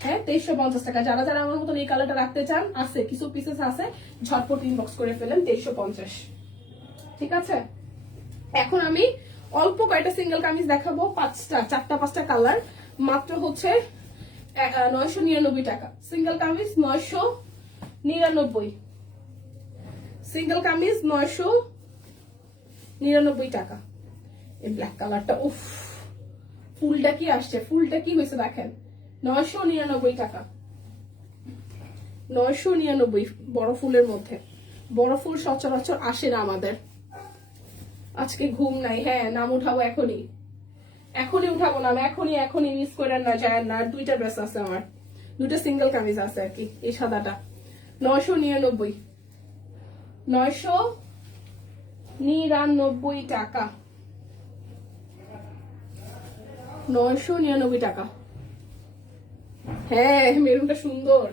হ্যাঁ, 2350 টাকা। যারা আমার মতন এই কালারটা রাখতে চান, আছে কিছু পিসেস আছে, ঝটপট ইনবক্স করে ফেলেন। 2350। ঠিক আছে, এখন আমি অল্প কয়েকটা সিঙ্গেল কামিজ দেখাবো, 4-5টা কালার, মাত্র হচ্ছে 999 টাকা। সিঙ্গেল কামিজ 999, সিঙ্গেল কামিজ 999 টাকা। এই ব্ল্যাক কালারটা, উফ, ফুলটা কি আসছে, ফুলটা কি হয়েছে দেখেন, 999 টাকা। 999 বড় ফুলের মধ্যে। বড় ফুল সচরাচর আসে না আমাদের। আজকে ঘুম নাই, হ্যাঁ নাম উঠাবো এখনই উঠাবো নাম, এখনই মিস করে না যায় না। আর 2টা ড্রেস আছে আমার, 2টা সিঙ্গেল কামিজ আছে আর কি। এই সাদাটা 999 টাকা। 999 টাকা। হ্যাঁ মেরুনটা সুন্দর।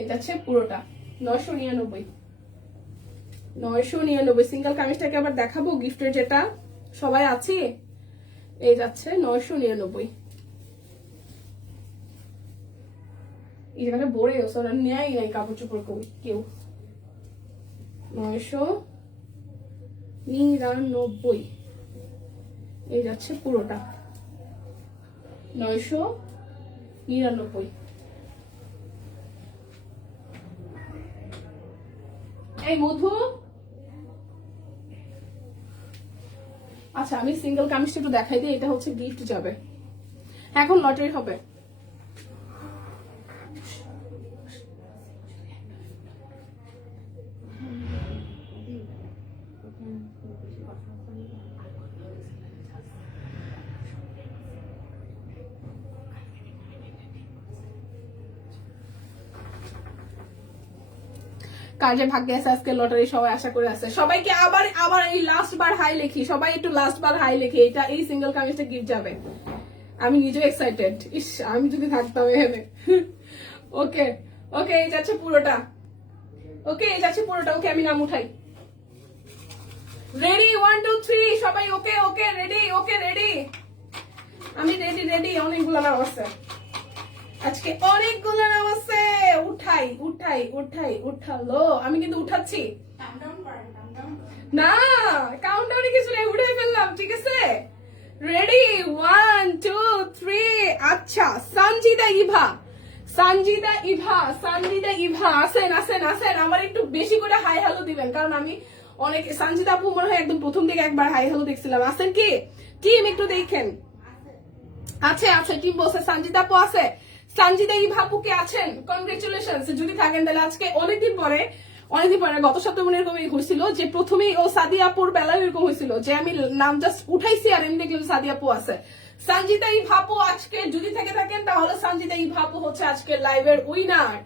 এটা হচ্ছে পুরোটা 999। সিঙ্গেল কামিজটাকে আবার দেখাবো, গিফটের যেটা। সবাই আছে? এই যাচ্ছে 999। এই জায়গাটা বড়ে ওরা নেয় নাই কাপড় চোপড় কেউ। 999। এই যাচ্ছে পুরোটা 999। এই মধু, আচ্ছা আমি সিঙ্গেল কামিজটা একটু দেখাই দিই, এটা হচ্ছে গিফট যাবে, এখন লটারি হবে। কার যে ভাগ্যে আছে আজকে লটারি, সবাই আশা করে আছে। সবাইকে আবার আবার এই লাস্ট বার হাই লিখি, সবাই একটু লাস্ট বার হাই লিখি, এটা এই সিঙ্গেল কামিজটা গিফট যাবে। আমি নিজেও এক্সাইটেড, ইস আমি যদি থাকতাম এখানে। ওকে ওকে, এই যাচ্ছে পুরোটা, ওকে এই যাচ্ছে পুরোটা। ওকে আমি নাম উঠাই। রেডি 1 2 3 সবাই ওকে ওকে রেডি, ওকে রেডি, আমি রেডি রেডি। অনেকগুলো নাম আছে আজকে, অনেকগুলো নাম আছে। উঠাই উঠাই উঠাই উঠালো, আমি কিন্তু উঠাচ্ছি না, কাউন্টডাউনে কিছু নেই, উঠাই ফেললাম, ঠিক আছে। রেডি 1 2 3। আচ্ছা সঞ্জিদা ইভা, সঞ্জিদা ইভা, সঞ্জিদা ইভা আসেন আসেন আসেন। আমার একটু বেশি করে হাই হ্যালো দিবেন, কারণ আমি অনেক, সঞ্জিদা আপু মনে হয় একদম প্রথম দিকে একবার হাই হ্যালো দেখছিলাম। আসেন কি টিম, একটু দেখেন। আছে আছে টিম বলছে সঞ্জিদা আপু আছে, সঞ্জিদা ইভা আপু কে আছেন? কনগ্রেচুলেশনস। যদি থাকেন তাহলে আজকে অনেকদিন পরে গত সপ্তাহে মনে এরকম হয়েছিল যে প্রথমেই ও সাদিয়া আপুর বেলায় এরকম হয়েছিল যে আমি নাম জাস্ট উঠাইছি আর এমনি দেখলাম সাদিয়া আপু আছে। সঞ্জিদা ইভা আপু আজকে যদি থেকে থাকেন তাহলে সঞ্জিদা ইভা আপু হচ্ছে আজকে লাইভের উইনার,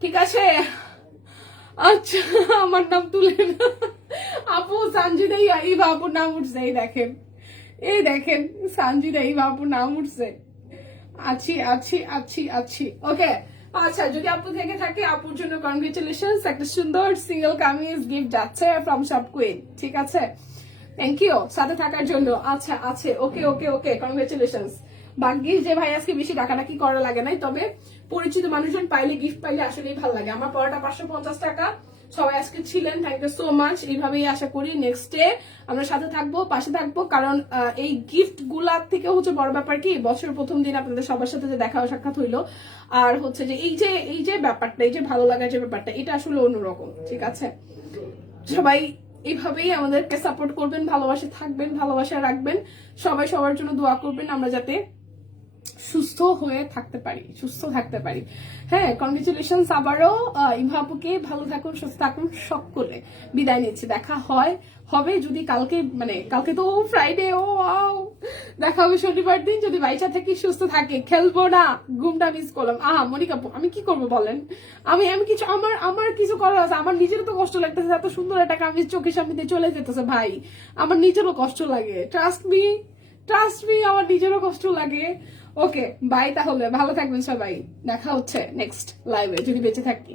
ঠিক আছে। আচ্ছা আমার নাম তুলেন আপু, সঞ্জিদা ইভা আপুর নাম উঠছে, এই দেখেন, এই দেখেন সঞ্জিদা ইভা আপুর নাম উঠছে। আছি আছি আছি আছি, ওকে। আচ্ছা যদি আপু থেকে থাকে, আপুর জন্য কনগ্রেচুলেশনস, একটা সুন্দর সিঙ্গেল কামিজ গিফট যাচ্ছে ফ্রম শপ কুইন, ঠিক আছে। থ্যাংক ইউ সাথে থাকার জন্য। আচ্ছা আছে, ওকে ওকে ওকে, কনগ্রেচুলেশনস। ভাগ্যিস যে ভাই আজকে বেশি ডাকাডাকি করা লাগে নাই, তবে পরিচিত মানুষজন পাইলে, গিফট পাইলে আসলেই ভালো লাগে। আমার পড়াটা 550 টাকা, সবাই আজকে ছিলেন, থ্যাংক ইউ সো মাচ। এইভাবেই আশা করি নেক্সট ডে আমরা সাথে থাকবো, পাশে থাকবো, কারণ এই গিফট গুলার থেকে হচ্ছে বড় ব্যাপার কি, বছরের প্রথম দিন আপনাদের সবার সাথে যে দেখা সাক্ষাৎ হইলো, আর হচ্ছে যে এই যে ব্যাপারটা, এই যে ভালো লাগার যে ব্যাপারটা, এটা আসলে অন্যরকম, ঠিক আছে। সবাই এইভাবেই আমাদেরকে সাপোর্ট করবেন, ভালোবাসা থাকবেন, ভালোবাসা রাখবেন, সবাই সবার জন্য দোয়া করবেন, আমরা যাতে সুস্থ হয়ে থাকতে পারি, সুস্থ থাকতে পারি। হ্যাঁ কনগ্রেচুলেশন আবারও ইভা আপুকে, ভালো থাকুন, সুস্থ থাকুন, সকলে বিদায় নিচ্ছি। দেখা হবে যদি কালকে, মানে কালকে তো ফ্রাইডে, ও দেখা হবে শনিবার দিন, যদি বাইচা থাকি, সুস্থ থাকে, খেলবো না, ঘুমটা মিস করলাম। মনিকা আপু আমি কি করবো বলেন, আমি কিছু আমার কিছু করার আছে, আমার নিজেরও তো কষ্ট লাগতেছে, এত সুন্দর একটা কামিজ চোখের সামনে দিয়ে চলে যেতেছে ভাই, আমার নিজেরও কষ্ট লাগে, ট্রাস্ট মি, আমার নিজেরও কষ্ট লাগে। ওকে বাই, তাহলে ভালো থাকবেন সবাই, দেখা হচ্ছে নেক্সট লাইভে যদি বেঁচে থাকি।